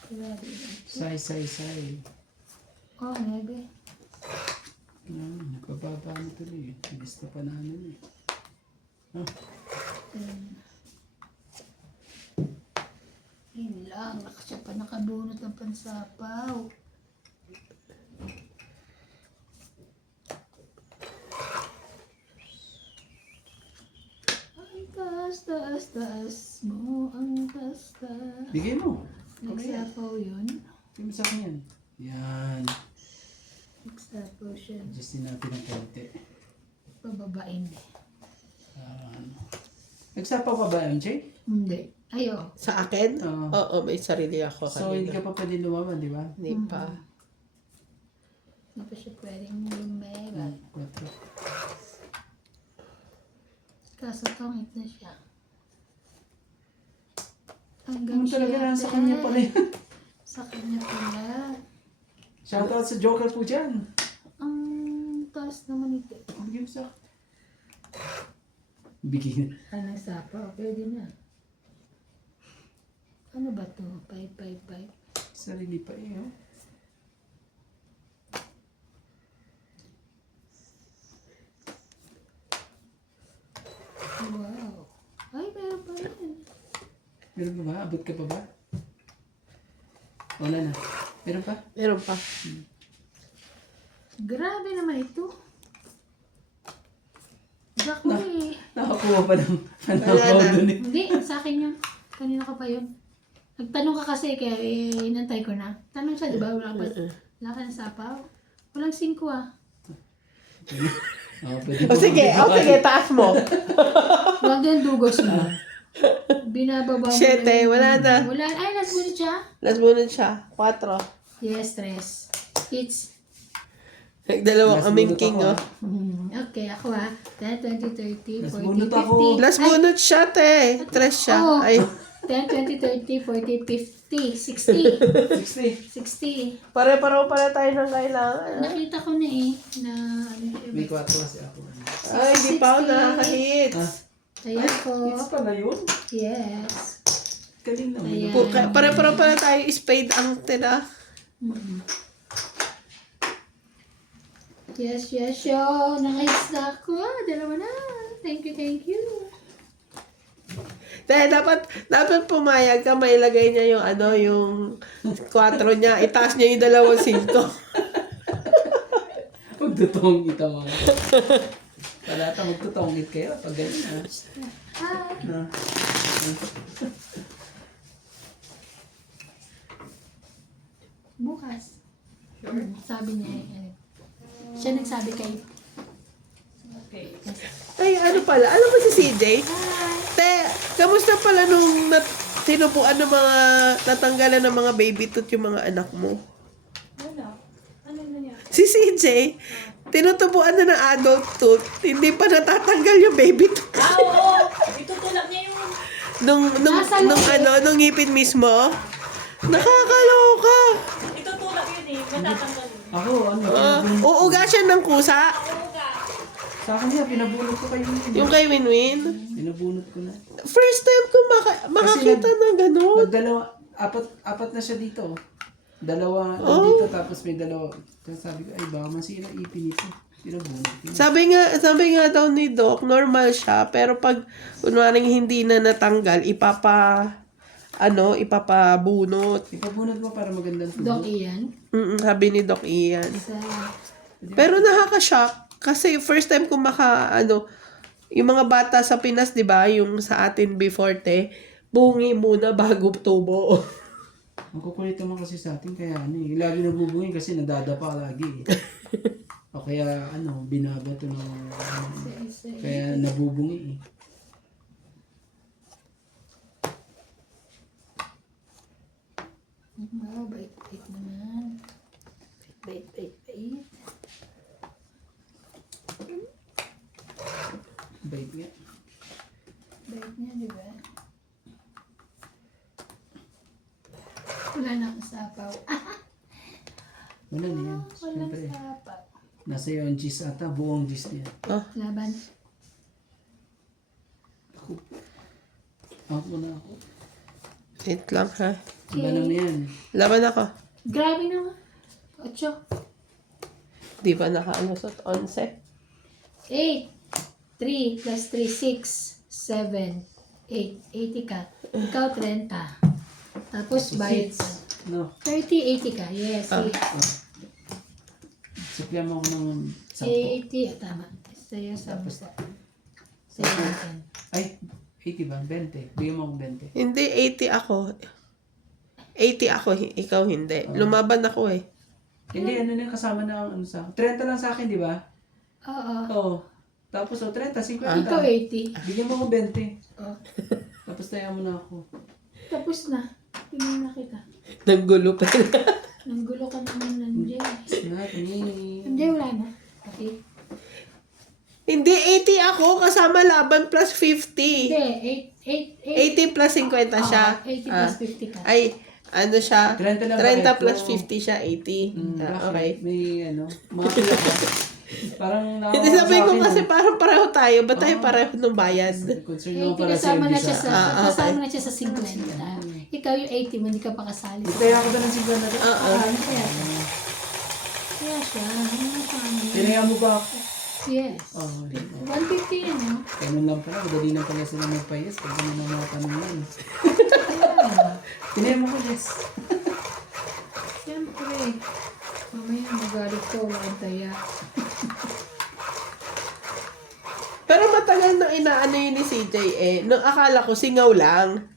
Grabe. Say. Oh, nebe. Nagpababa na tuloy. Gusto pa namin eh. Yun lang. Siya pa nakabunot ng pansapaw. Ang taas mo. Ang taas. Bigay mo. Nagsapaw yun. Bigay mo sa akin yan. Yan. Nagsapaw siya. Adjustin natin ang konti. Pababain. Nagsapaw ka ba, MJ? Hindi. Ayo. Sa akin? Oo. Oo, may sarili ako So, hindi kanina. ka pa pwede lumaban, di ba? Hindi pa. Hindi pa siya pwedeng lumeba. 4. Kaso tongit na siya. Ano talaga nasa kanya pala yan? Sa kanya pala. Shoutout sa Joker po dyan. Ang taas naman ito. Bigay mo sa akin. Bigay na. Anong sapa? Pwede na. Ano ba to? 555. Sarili pa eh, oh. Wow. Ay, meron pa rin. Meron pa ba? Abot ka pa ba? Wala na. Meron pa? Meron pa. Grabe naman ito. Jack mo eh. Nakakuha pa ng Wala panabaw na. dun eh. Hindi, sa akin yun. Kanina ka pa yun. Nagtanong ka kasi kaya inantay ko na. Tanong siya, di ba? Wala ka ng sapaw. Walang 5 ah. Oh, pwede O sige, taas mo. Huwag din dugos mo. Binababa mo. 7, wala na. Wala. Ay, last minute siya. Last bunod siya. 4. Yes, 3. It's Nagdalawang Last aming bunot king, ako, oh. okay, ako 10, 20, 30, Last 40, bunot ako. 50. Last bunod siya, te. 3 siya. Oh. Ay, 10, 20, 30, 40, 50, 60. 60. 60. pare-pareho pala tayo ng kailangan. Nakita ko na eh, na ano siya. May 4 kasi ako. Ay, di pa ako nakaka-hits. Ayan po. It's pa na yun? Yes. Galing naman. Ayan. Pare-pareho pala tayo spade ang tila. Yes, yo. Nakahits na ako. Dalawa na. Thank you. Dahil dapat pumayag ka, may ilagay niya yung yung 4 niya, itaas niya yung 2 5. Magtutong kita mga. Palata magtutongit kayo pag ganyan ha. Hi. Na. Bukas. Sabi niya, siya nagsabi kay, Okay. Ay, ano pala? Alam mo si CJ? Te, kamusta pala nung tinupuan ng mga, natanggalan ng mga baby tooth yung mga anak mo? Wala. Ano na niya? Si CJ, tinutubuan na ng adult tooth, hindi pa natatanggal yung baby tooth. Oo! Itutulak niya yung... Nung ngipin mismo. Nakakaloka. Itutulak yun eh. Matatanggal yun. Ako, ano, Uugasan ng kusa. Oo ka. sa akin niya, pinabunot ko kayo. Yung kay Winwin. Pinabunot ko na. First time ko makakita ng gano'n. Nagdalawa, apat na siya dito. Dalawa dito, tapos may dalawa. Kaya sabi ko, ay baka masira ipin ito. Pinabunot ko. Sabi nga daw ni Doc, normal siya, pero pag kunwaring hindi na natanggal, ipapabunot. Ipabunot mo para magandang tubo. Doc Ian. Sabi ni Doc Ian. Sa, Pero nakaka-shock kasi first time ko yung mga bata sa Pinas, 'di ba, yung sa atin before bungi muna bago tubo. Ang kukulit naman kasi sa atin, kaya lagi nabubungi kasi nadadapa lagi. O kaya binabato ng kaya nabubungi eh. wow, bait naman. Bait. Bait nga. Bait niya, di ba? Wala na akong sapaw. Wala na yan. Walang Siyempre. sapaw. Nasa iyo ang gis ata, buong gis niya. Laban. Ako na ako. Wait lang ha. Iba na yan. Laban ako. Grabe naman. 8. Di ba nakaalusot? 11? 8. 3 plus 3, 6, 7, 8. 80 ka. Ikaw 30. Tapos bayad ka. No. 30, 80 ka. Yes. Supyan mo ako ng 10. 80. Tama. Sa'yo 10. Sa'yo 10. Ay, 80 ba? 20. Bigyan mo akong 20. Hindi, 80 ako. 80 ako, ikaw hindi. Lumaban ako eh. Hindi, kasama na ang sa 30 lang sa akin, di ba? Oo. Oo. Tapos 30, 50. Ikaw 80. Bigyan mo ako 20. Oh. Tapos tayo mo na ako. Tapos na. Tingnan na kita. Naggulo pa. Nanggulo ka naman nandiyan. Not me. Nandiyan wala na. Okay. Hindi, 80 ako kasama laban plus 50. Hindi. 8. 80 plus 50 siya. 80 plus 50 ka. Ay, ano siya? 30 lang 30 ba plus ito? 50 siya, 80. Bakit? Okay. May mafia ka. Parang Hindi sabi ko kasi parang pareho tayo. Ba't tayo Oo. pareho ng bayad? Concern 80 naman para sa kasama na siya Elvis. sa kasama okay. na siya sa 50. Ikaw yung 80 mo, hindi ka pa kasali. Kaya ako ba ng sigla na ito? Ano kaya siya? Kaya siya. Ano na paano? Tinaya mo ba ako? Yes. Oh, 150 yan, no? ganun lang pala. Madali lang pala sila magpayas. Pag ganun ang mga tanong yan. Tinaya mo ko, yes. Siyempre. Mamaya magalit ko. Wala kang taya. Pero matagal na inaano yun ni CJ eh. Nung akala ko singaw lang.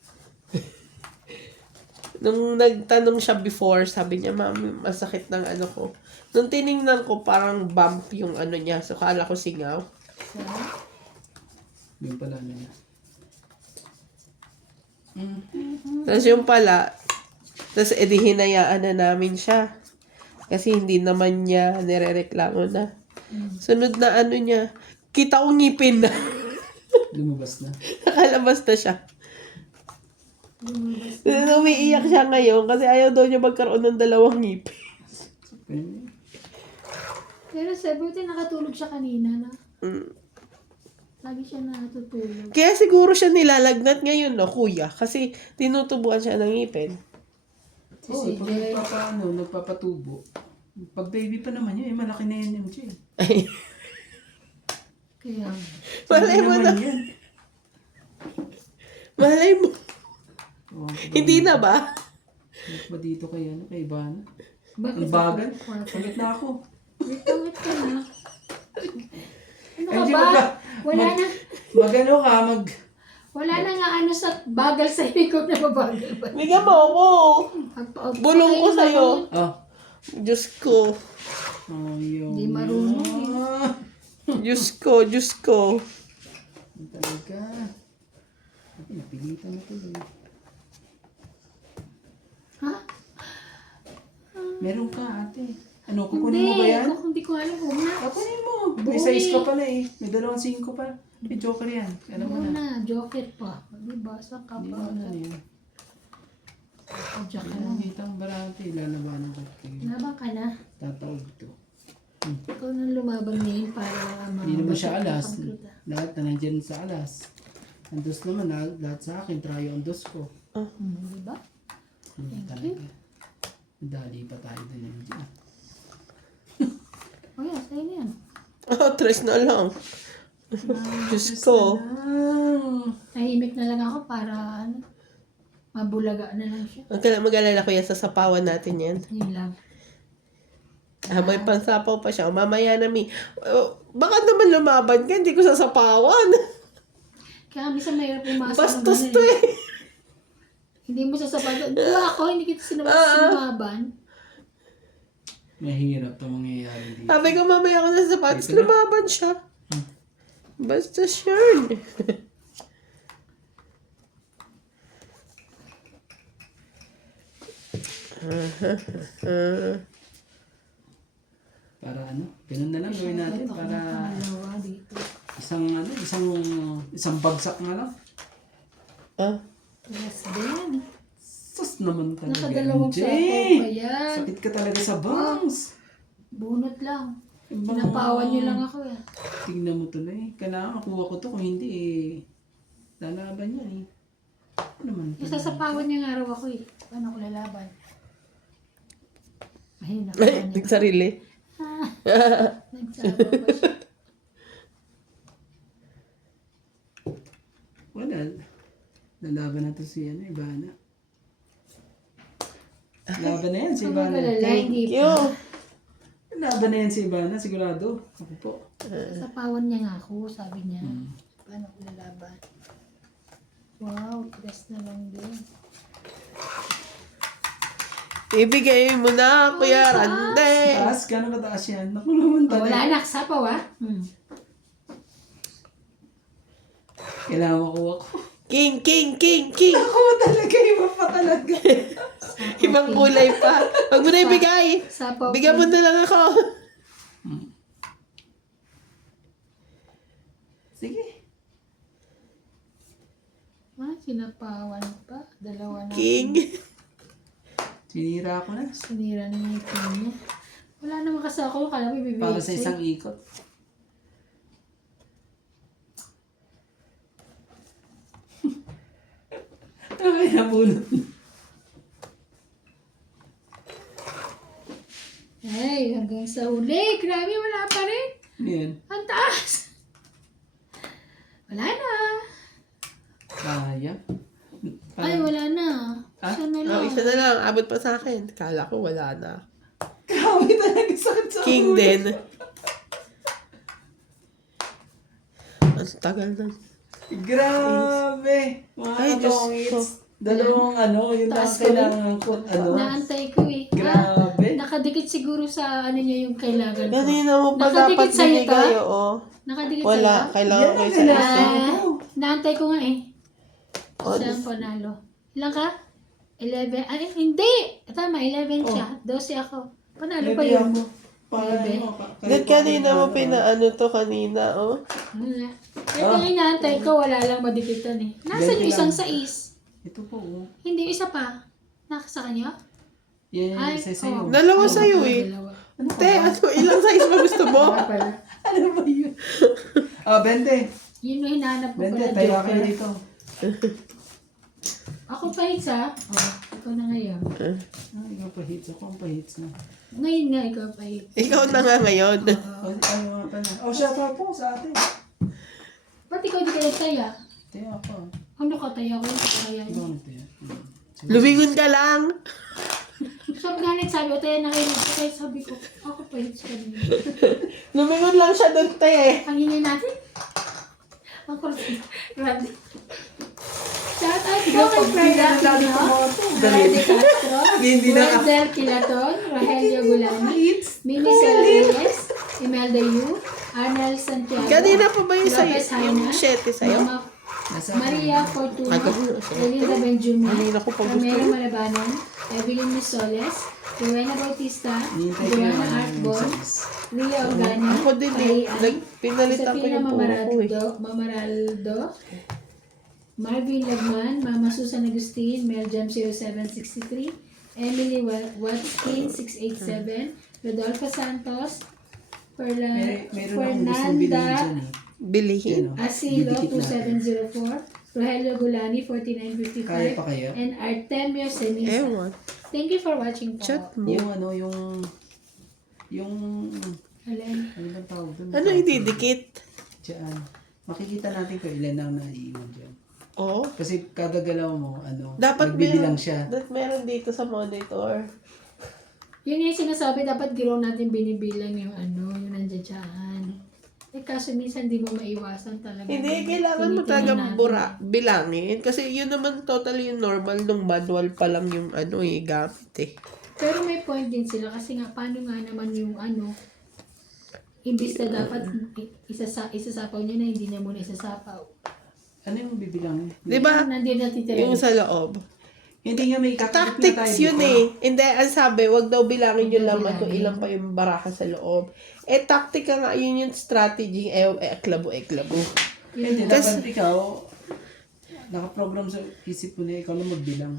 Nung nagtanong siya before, sabi niya, Mami, masakit ng ano ko. Nung tiningnan ko, parang bump yung ano niya. So, akala ko singaw. So, Yung pala na niya. Tapos yung pala, tapos edi hinayaan na namin siya. Kasi hindi naman niya nirereklamo na. Sunod na ano niya, kita ko ngipin na. Lumabas na. Nakalabas na siya. Umiiyak siya ngayon kasi ayaw daw niya magkaroon ng 2 ngipin. pero sa buti nakatulog siya kanina, na. Mm. Lagi siya natutulog. Kaya siguro siya nilalagnat ngayon, no, kuya. Kasi tinutubuan siya ng ngipin. Si Oo, pag CJ. nagpapatubo. Pag baby pa naman yun, malaki na yun MJ. Kaya, Malay mo na. Yan. Malay mo. Oh, Hindi na ba? ba dito kay Ivana? bakit? Ang bagal. Pagit na ako. Pangit ka na. Ano ka MJ, ba? Wala na. Magano ka, Wala na nga ano sa bagal sa ikot na mabagal ba? Bigyan mo ako. Bulong ko sa'yo. Oh, Diyos ko. Ayaw Hindi niya. marunong Diyos ko, Diyos ko. Ano talaga? Ate, napilitan na tuloy. Ha? Meron ka, ate. Ano, kukunin mo ba yan? Hindi ko alam. Huwag na. Kukunin mo. May size ka pala eh. May 2.5 pa. May joker yan. Alam mo Huwag na. na. Joker pa. Diba? Saan ka Hindi pa? mo na yan. Diyan ka Kaya lang. nakita ang barate. Lalabanan ko. Laban ka na. Tataog to. Ikaw nang lumaban ngayon para Hindi naman siya alas. kita. Lahat na nandyan sa alas. Ang dos naman, lahat sa akin. Try ang dos ko. Diba? Talaga. Dali pa tayo din yung dyan. O yan, sa'yo na yan. Oh, tres na lang. Diyos ko. Tahimik na lang ako para ano, mabulaga na lang siya. Huwag ka na mag-alala kuya, sasapawan natin yan. Yun lang. May pansapaw pa siya. O, mamaya na baka naman lumaban ka, hindi ko sasapawan. Kaya minsan mayroon pumasok Bastos ganun to eh. Hindi mo sasapawan. Diba ako, hindi kita sinababan. Mahirap ito mangyayari dito. Sabi ko mamaya ko na sapatos, lumaban siya. Bastos yun. Para ano? Ganun na lang gawin natin para Dalawa dito. isang bagsak na lang. Ah, Yes, din. Sus naman talaga. Nakadalawang MJ. sapaw pa yan. Sakit ka talaga sa bangs. Bunot lang. Ibang- Pinapawan niyo lang ako eh. Tingnan mo tuloy. Kailangan makuha ko to. Kung hindi lalaban yan eh. Ano naman to? Isasapawan niya nga raw ako eh. Paano ko lalaban? Ayun, ay, nakawan niya. nagsarili. Nagsawa pa siya. Wala. Lalaban na to si Ivana. Laban na yan si Ang Ivana. magalala, hindi Thank you. pa. Laban na yan si Ivana. Sigurado. Ako po. Sasapawan niya nga ako, sabi niya. Paano ko lalaban? Wow, tres na lang din. Ibigay mo na, Kuya Rande. Taas? Gano'ng kataas yan? Naku naman Oh, talaga. wala na, sapaw ah. Kailangan makuha ko. King, king, king, king. Ako talaga. Iba pa talaga. Ibang kulay pa. Huwag mo na ibigay. Sapaw. Bigyan mo na lang ako. Sige. Ah, sinapawan pa. Dalawa na. King. Sinira ko na. Sinira na yung ipin niya. Wala naman kasi ako. Kala mo ibibigay Para sa sa'yo. isang ikot. Ay, nabunot. Ay, hanggang sa huli. Grabe, wala pa rin. Yan. Ang taas. Wala na. Kaya. Ay, wala na. Ah? Isa na Oh, lang. isa na lang. Abot pa sa akin. Kala ko wala na. Grabe talaga sakit sa King ulo. din. Ang tagal na. Grabe. Mga Ay, Diyos katong ko. hits. Dalawang yun lang Taas ko kailangan ko. Naantay ko eh. Grabe. Nakadikit siguro sa ano niya yung kailangan ko. Kanina mo pa Nakadikit dapat sa'yo to? binigay, oo. Nakadikit Wala. sa'yo? Kailangan ko Yan isa ang isa. Naantay ko nga eh. Oh, Siya ang panalo. Ilan ka? 11. Ay, hindi! Tama, 11 siya. 12 ako. Panalo pa Maybe yun. ako. Pangalan mo. Dahil kanina mo pinaano to kanina, oh. Wala. Ito nga inaantay ko, wala lang madikitan eh. Nasaan yung 20 isang lang. sais? Ito po. Oh. Hindi, yung isa pa. Naka sa kanya? Yan yung Ay, isa sa'yo. oh. Dalawa Ay, sa'yo wala, eh. dalawa. Te, ano, ilang size ba gusto mo? Wala pala. Ano ba yun? Bente. Yun yung hinahanap ko Bente, pala. tayo Joker. kayo dito. Ako pa hits ha? Oh, ikaw na ngayon. Ikaw pa hits. Ako ang pa hits na. Ngayon na ikaw pa hits. Ikaw na nga ngayon. Ano nga pala? Siya pa po sa atin. Ba't ikaw di ka nagtaya? Tayo ako. Ano ka taya ko? Kaya Ikaw na tayo. Lumingon ka lang. sabi nga nagsabi ko, taya na kayo. Kaya sabi ko, ako pa hits ka rin. Lumingon lang siya doon, te. Ang hingin natin? Ang kulit. Grabe. Shout At po kay Freda Aquino, Mara de Castro, Hindi na- Wendell Kilaton, Rogelio Gulani, Mimi Reyes, Imelda Yu, Arnel Santiago, Kanina pa ba yung sa'yo? Lopez Yung Haina, 7 sa'yo? Mama Maria Fortuna, Agad na siya. Belinda Benjamin, Kanina ko pa gusto Romero yun. Malabanan, Evelyn Misoles, Rowena Bautista, Hinihintay ko Joanna yung Artbon, size. Ria Ogana, Ako din eh. Tay Ann, Pinalitan ko Josefina yung puro ko eh. Mamaraldo, Marvin Lagman, Mama Susan Agustin, Mel Jam 0763, Emily Watkin 687, Rodolfo Santos, Meron akong gustong bilhin Fernanda dyan eh. Bilihin. Ano? Asilo Didikit natin. 2704, Rogelio Gulani Kaya 4955, pa kaya? and Artemio Senisa. Ewan. Thank you for watching po. Chat mo. Yung ano, yung, Alin? ano bang tawag doon? Ano ididikit? Diyan. Makikita natin kung ilan ang naiiwan dyan. Oo. Kasi kada galaw mo, ano, Dapat nagbibilang meron, siya. dapat meron dito sa monitor. Yun yung sinasabi, dapat giraw natin binibilang yung ano, yung nandiyan dyan. Eh kaso minsan di mo maiwasan talaga. Hindi, kailangan mo Tinitingnan talaga natin. bilangin. Kasi yun naman totally yung normal nung manual pa lang yung ano eh, gamit eh. Pero may point din sila kasi nga paano nga naman yung ano, imbis na dapat isasapaw niya na hindi niya muna isasapaw. Ano yung bibilangin? Di ba? Nandiyan natitira. Yung sa loob. Hindi nga may kakabit na tayo Tactics yun dito. eh. Hindi, ang sabi, wag daw bilangin yung Wag daw laman kung bilangin. ilang pa yung baraka sa loob. Eh, taktika nga, yun yung strategy. Eklabo. Hindi, Kasi- dapat ikaw, nakaprogram sa isip mo na ikaw lang magbilang.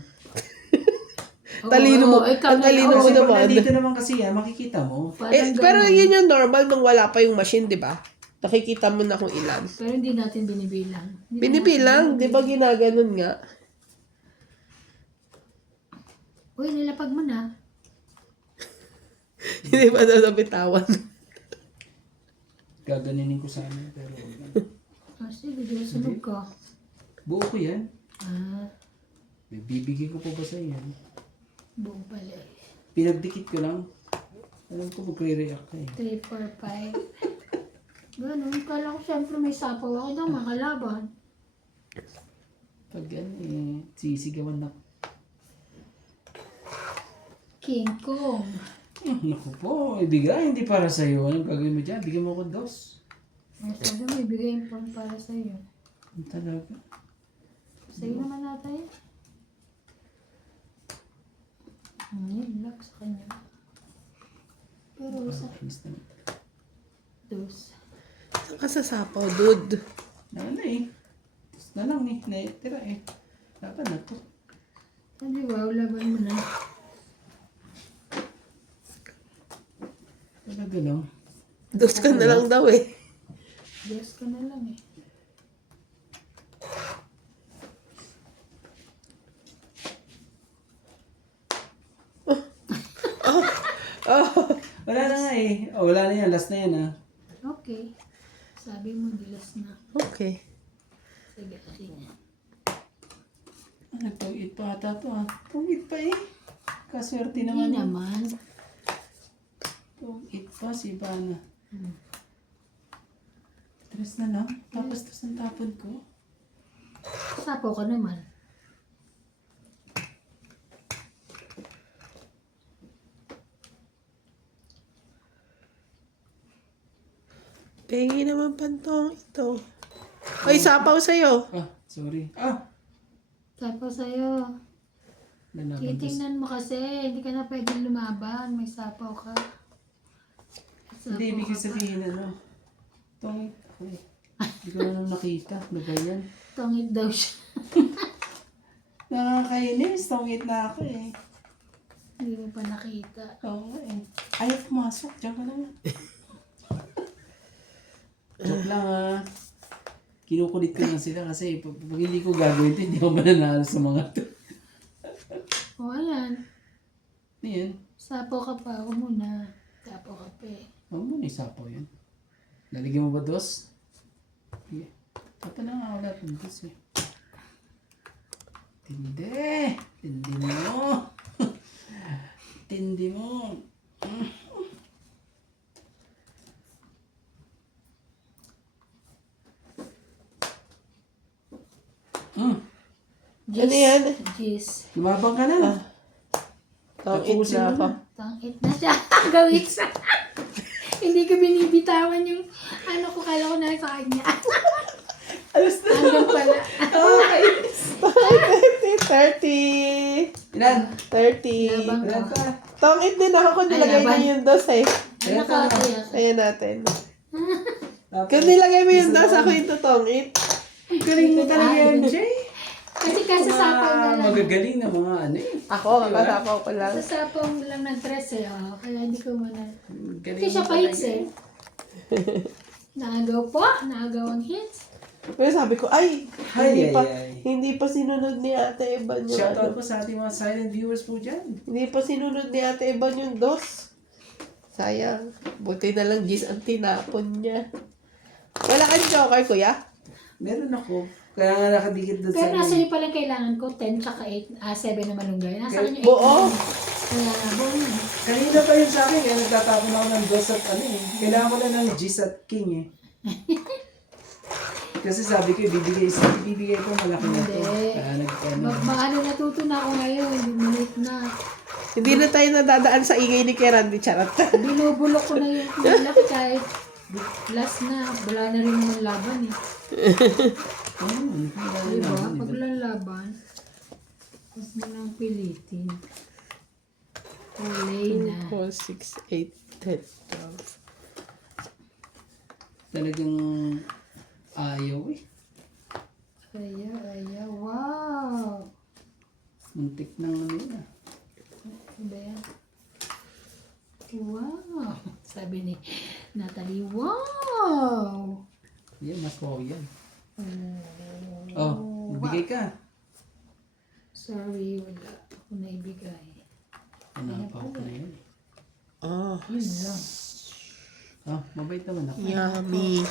Talino mo. Ang talino mo Kasi pag naman. nandito naman kasi yan, makikita mo. Pero yun yung normal nung wala pa yung machine, di ba? Nakikita mo na kung ilan. Pero hindi natin binibilang. Binibilang, di ba ginaganon nga? Uy, nilapag mo na. Hindi ba daw nabitawan? Gaganinin ko sana, pero Kasi bigla sunog ka. buo ko yan. Ah, May bibigay ko pa ba sa yan? buo pala eh. Pinagdikit ko lang. Alam ko magre-react ka eh. 3, 4, 5. Ganun. Kala ko syempre may sapaw ako daw makalaban. Pag yan eh, sisigawan na. King Kong. Naku po, ibigay, hindi para sa'yo. Anong gagawin mo dyan? Bigyan mo ko 2. Sabi mo, ibigay yung phone para sa'yo. Ang talaga. Sa'yo naman natin. Yun, lock sa kanya. Pero sa Please naman. dos. Saan ka sasapaw, dude? Ano eh. Na lang eh. Naitira eh. Dapat na to. Hindi ba, laban mo na. Talaga lang. Dos ka na lang daw eh. Dos ka na lang eh. Wala na nga eh. Oh, wala na yan. Last na yan ah. Okay. Sabi mo, dilas na. Okay. Sige, sige. Ano, tungit pa ata to ah. Tungit pa eh. Kaswerte Hindi naman. naman. Tungit pa si Ivana. Tres na lang. Tapos tas ang tapon ko. Sapaw ka naman. Pengi naman pantong ito. Ay, sapaw sa'yo. Ah, sorry. Ah! Sapaw sa'yo. Lalaban ko. Titingnan mo kasi, hindi ka na pwedeng lumaban. May sapaw ka. Sapaw Hindi, ibig ka pa. sabihin ano. Tungit ako eh. Hindi ko na nang nakita. Ano ba yan? Tungit daw siya. Nakakainis. Tungit na ako eh. Hindi mo pa nakita. Oo nga eh. Ayaw pumasok. Diyan ka naman. Joke lang ah. Kinukulit ko lang sila kasi pag hindi ko gagawin ito, hindi ako mananalo sa mga to. O ayan. Ano yan? Sapaw ka pa. Huwag muna. Sapaw ka pa eh. Huwag mo na isapaw yan. Lalagyan mo ba dos? Sige. Ito na nga wala itong dos eh. Tindi! Tindi mo! Tindi mo! Ano yan? Gis. Lumabang ka na. Tong it Tapusin na mo ako. na. Tangit na siya. Gawin sa... Hindi ko binibitawan yung ano ko, kala ko na sa kanya. Alas na. Hanggang pala. Okay. 30. Ilan? 30. Labang Ilan ka. pa? Tong it din ako kung nilagay Ay, mo laban. yung dos eh. Ano ka kaya? Ayan natin. Tapos, Kung nilagay mo yung dos, ako yung totong it. galing mo talaga yan, Jay. Kasi kasasapaw na lang. Magagaling na mga ano eh. Ako, kasapaw ko lang. Kasasapaw mo lang ng dress eh. Oh. Kaya hindi ko muna. Galing Hindi siya mo pa hits talaga. eh. Naagaw po. Naagaw ang hits. Pero sabi ko, ay, Ay, hindi pa sinunod ni Ate Eban yung Shoutout ano. po sa ating mga silent viewers po dyan. Hindi pa sinunod ni Ate Eban yung dos. Sayang. Buti na lang gis ang tinapon niya. Wala kang joker, kuya? Meron ako. Kaya nga nakadikit doon sa Pero nasa niyo palang kailangan ko 10 tsaka 8, 7 na malunggay. Nasa kanya 8. Buo. Kaya buo na. Kanina pa yun sa akin, kaya nagtatapon ako ng dos at ano eh. Kailangan ko lang ng G's at King eh. Kasi sabi ko, ibibigay ko malaki na to. Hindi. Kaya nag-ano. Maano natuto na ako ngayon. Minute na. Hindi na tayo nadadaan sa ingay ni Kerandi. Charot. Binubulok ko na yung laki kahit last na. Wala na rin naman laban eh. Diba? Pag walang laban, huwag mo nang pilitin. Kulay na. 4, 6, 8, 10, 12. Talagang ayaw eh. Ayaw. Wow! Muntik ng ano yun ah. Ano ba yan? Wow! Sabi ni Natalie, wow! Yan, nakuha yan. Oh, bigay ka. Sorry, wala ako naibigay. Ano pa ako na yun. Oh, Yun lang. Ah, mabait naman ako. yummy.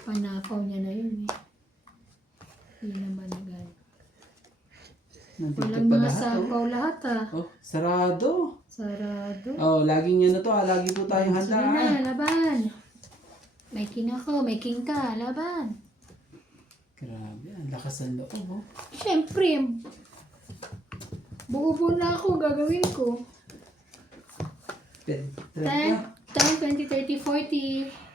Panakaw niya na yun eh. Hindi naman agad. Nandito Walang pa mga lahat, sapaw lahat ah. oh. Sarado. Sarado. Oh, laging yan na to ah. Lagi po tayong handa Sige ah. na, laban. May king ako, may king ka, laban. Grabe, ang lakas ng loob oh. Siyempre, buo na ako, gagawin ko. 10, 10, 20, 30, 40.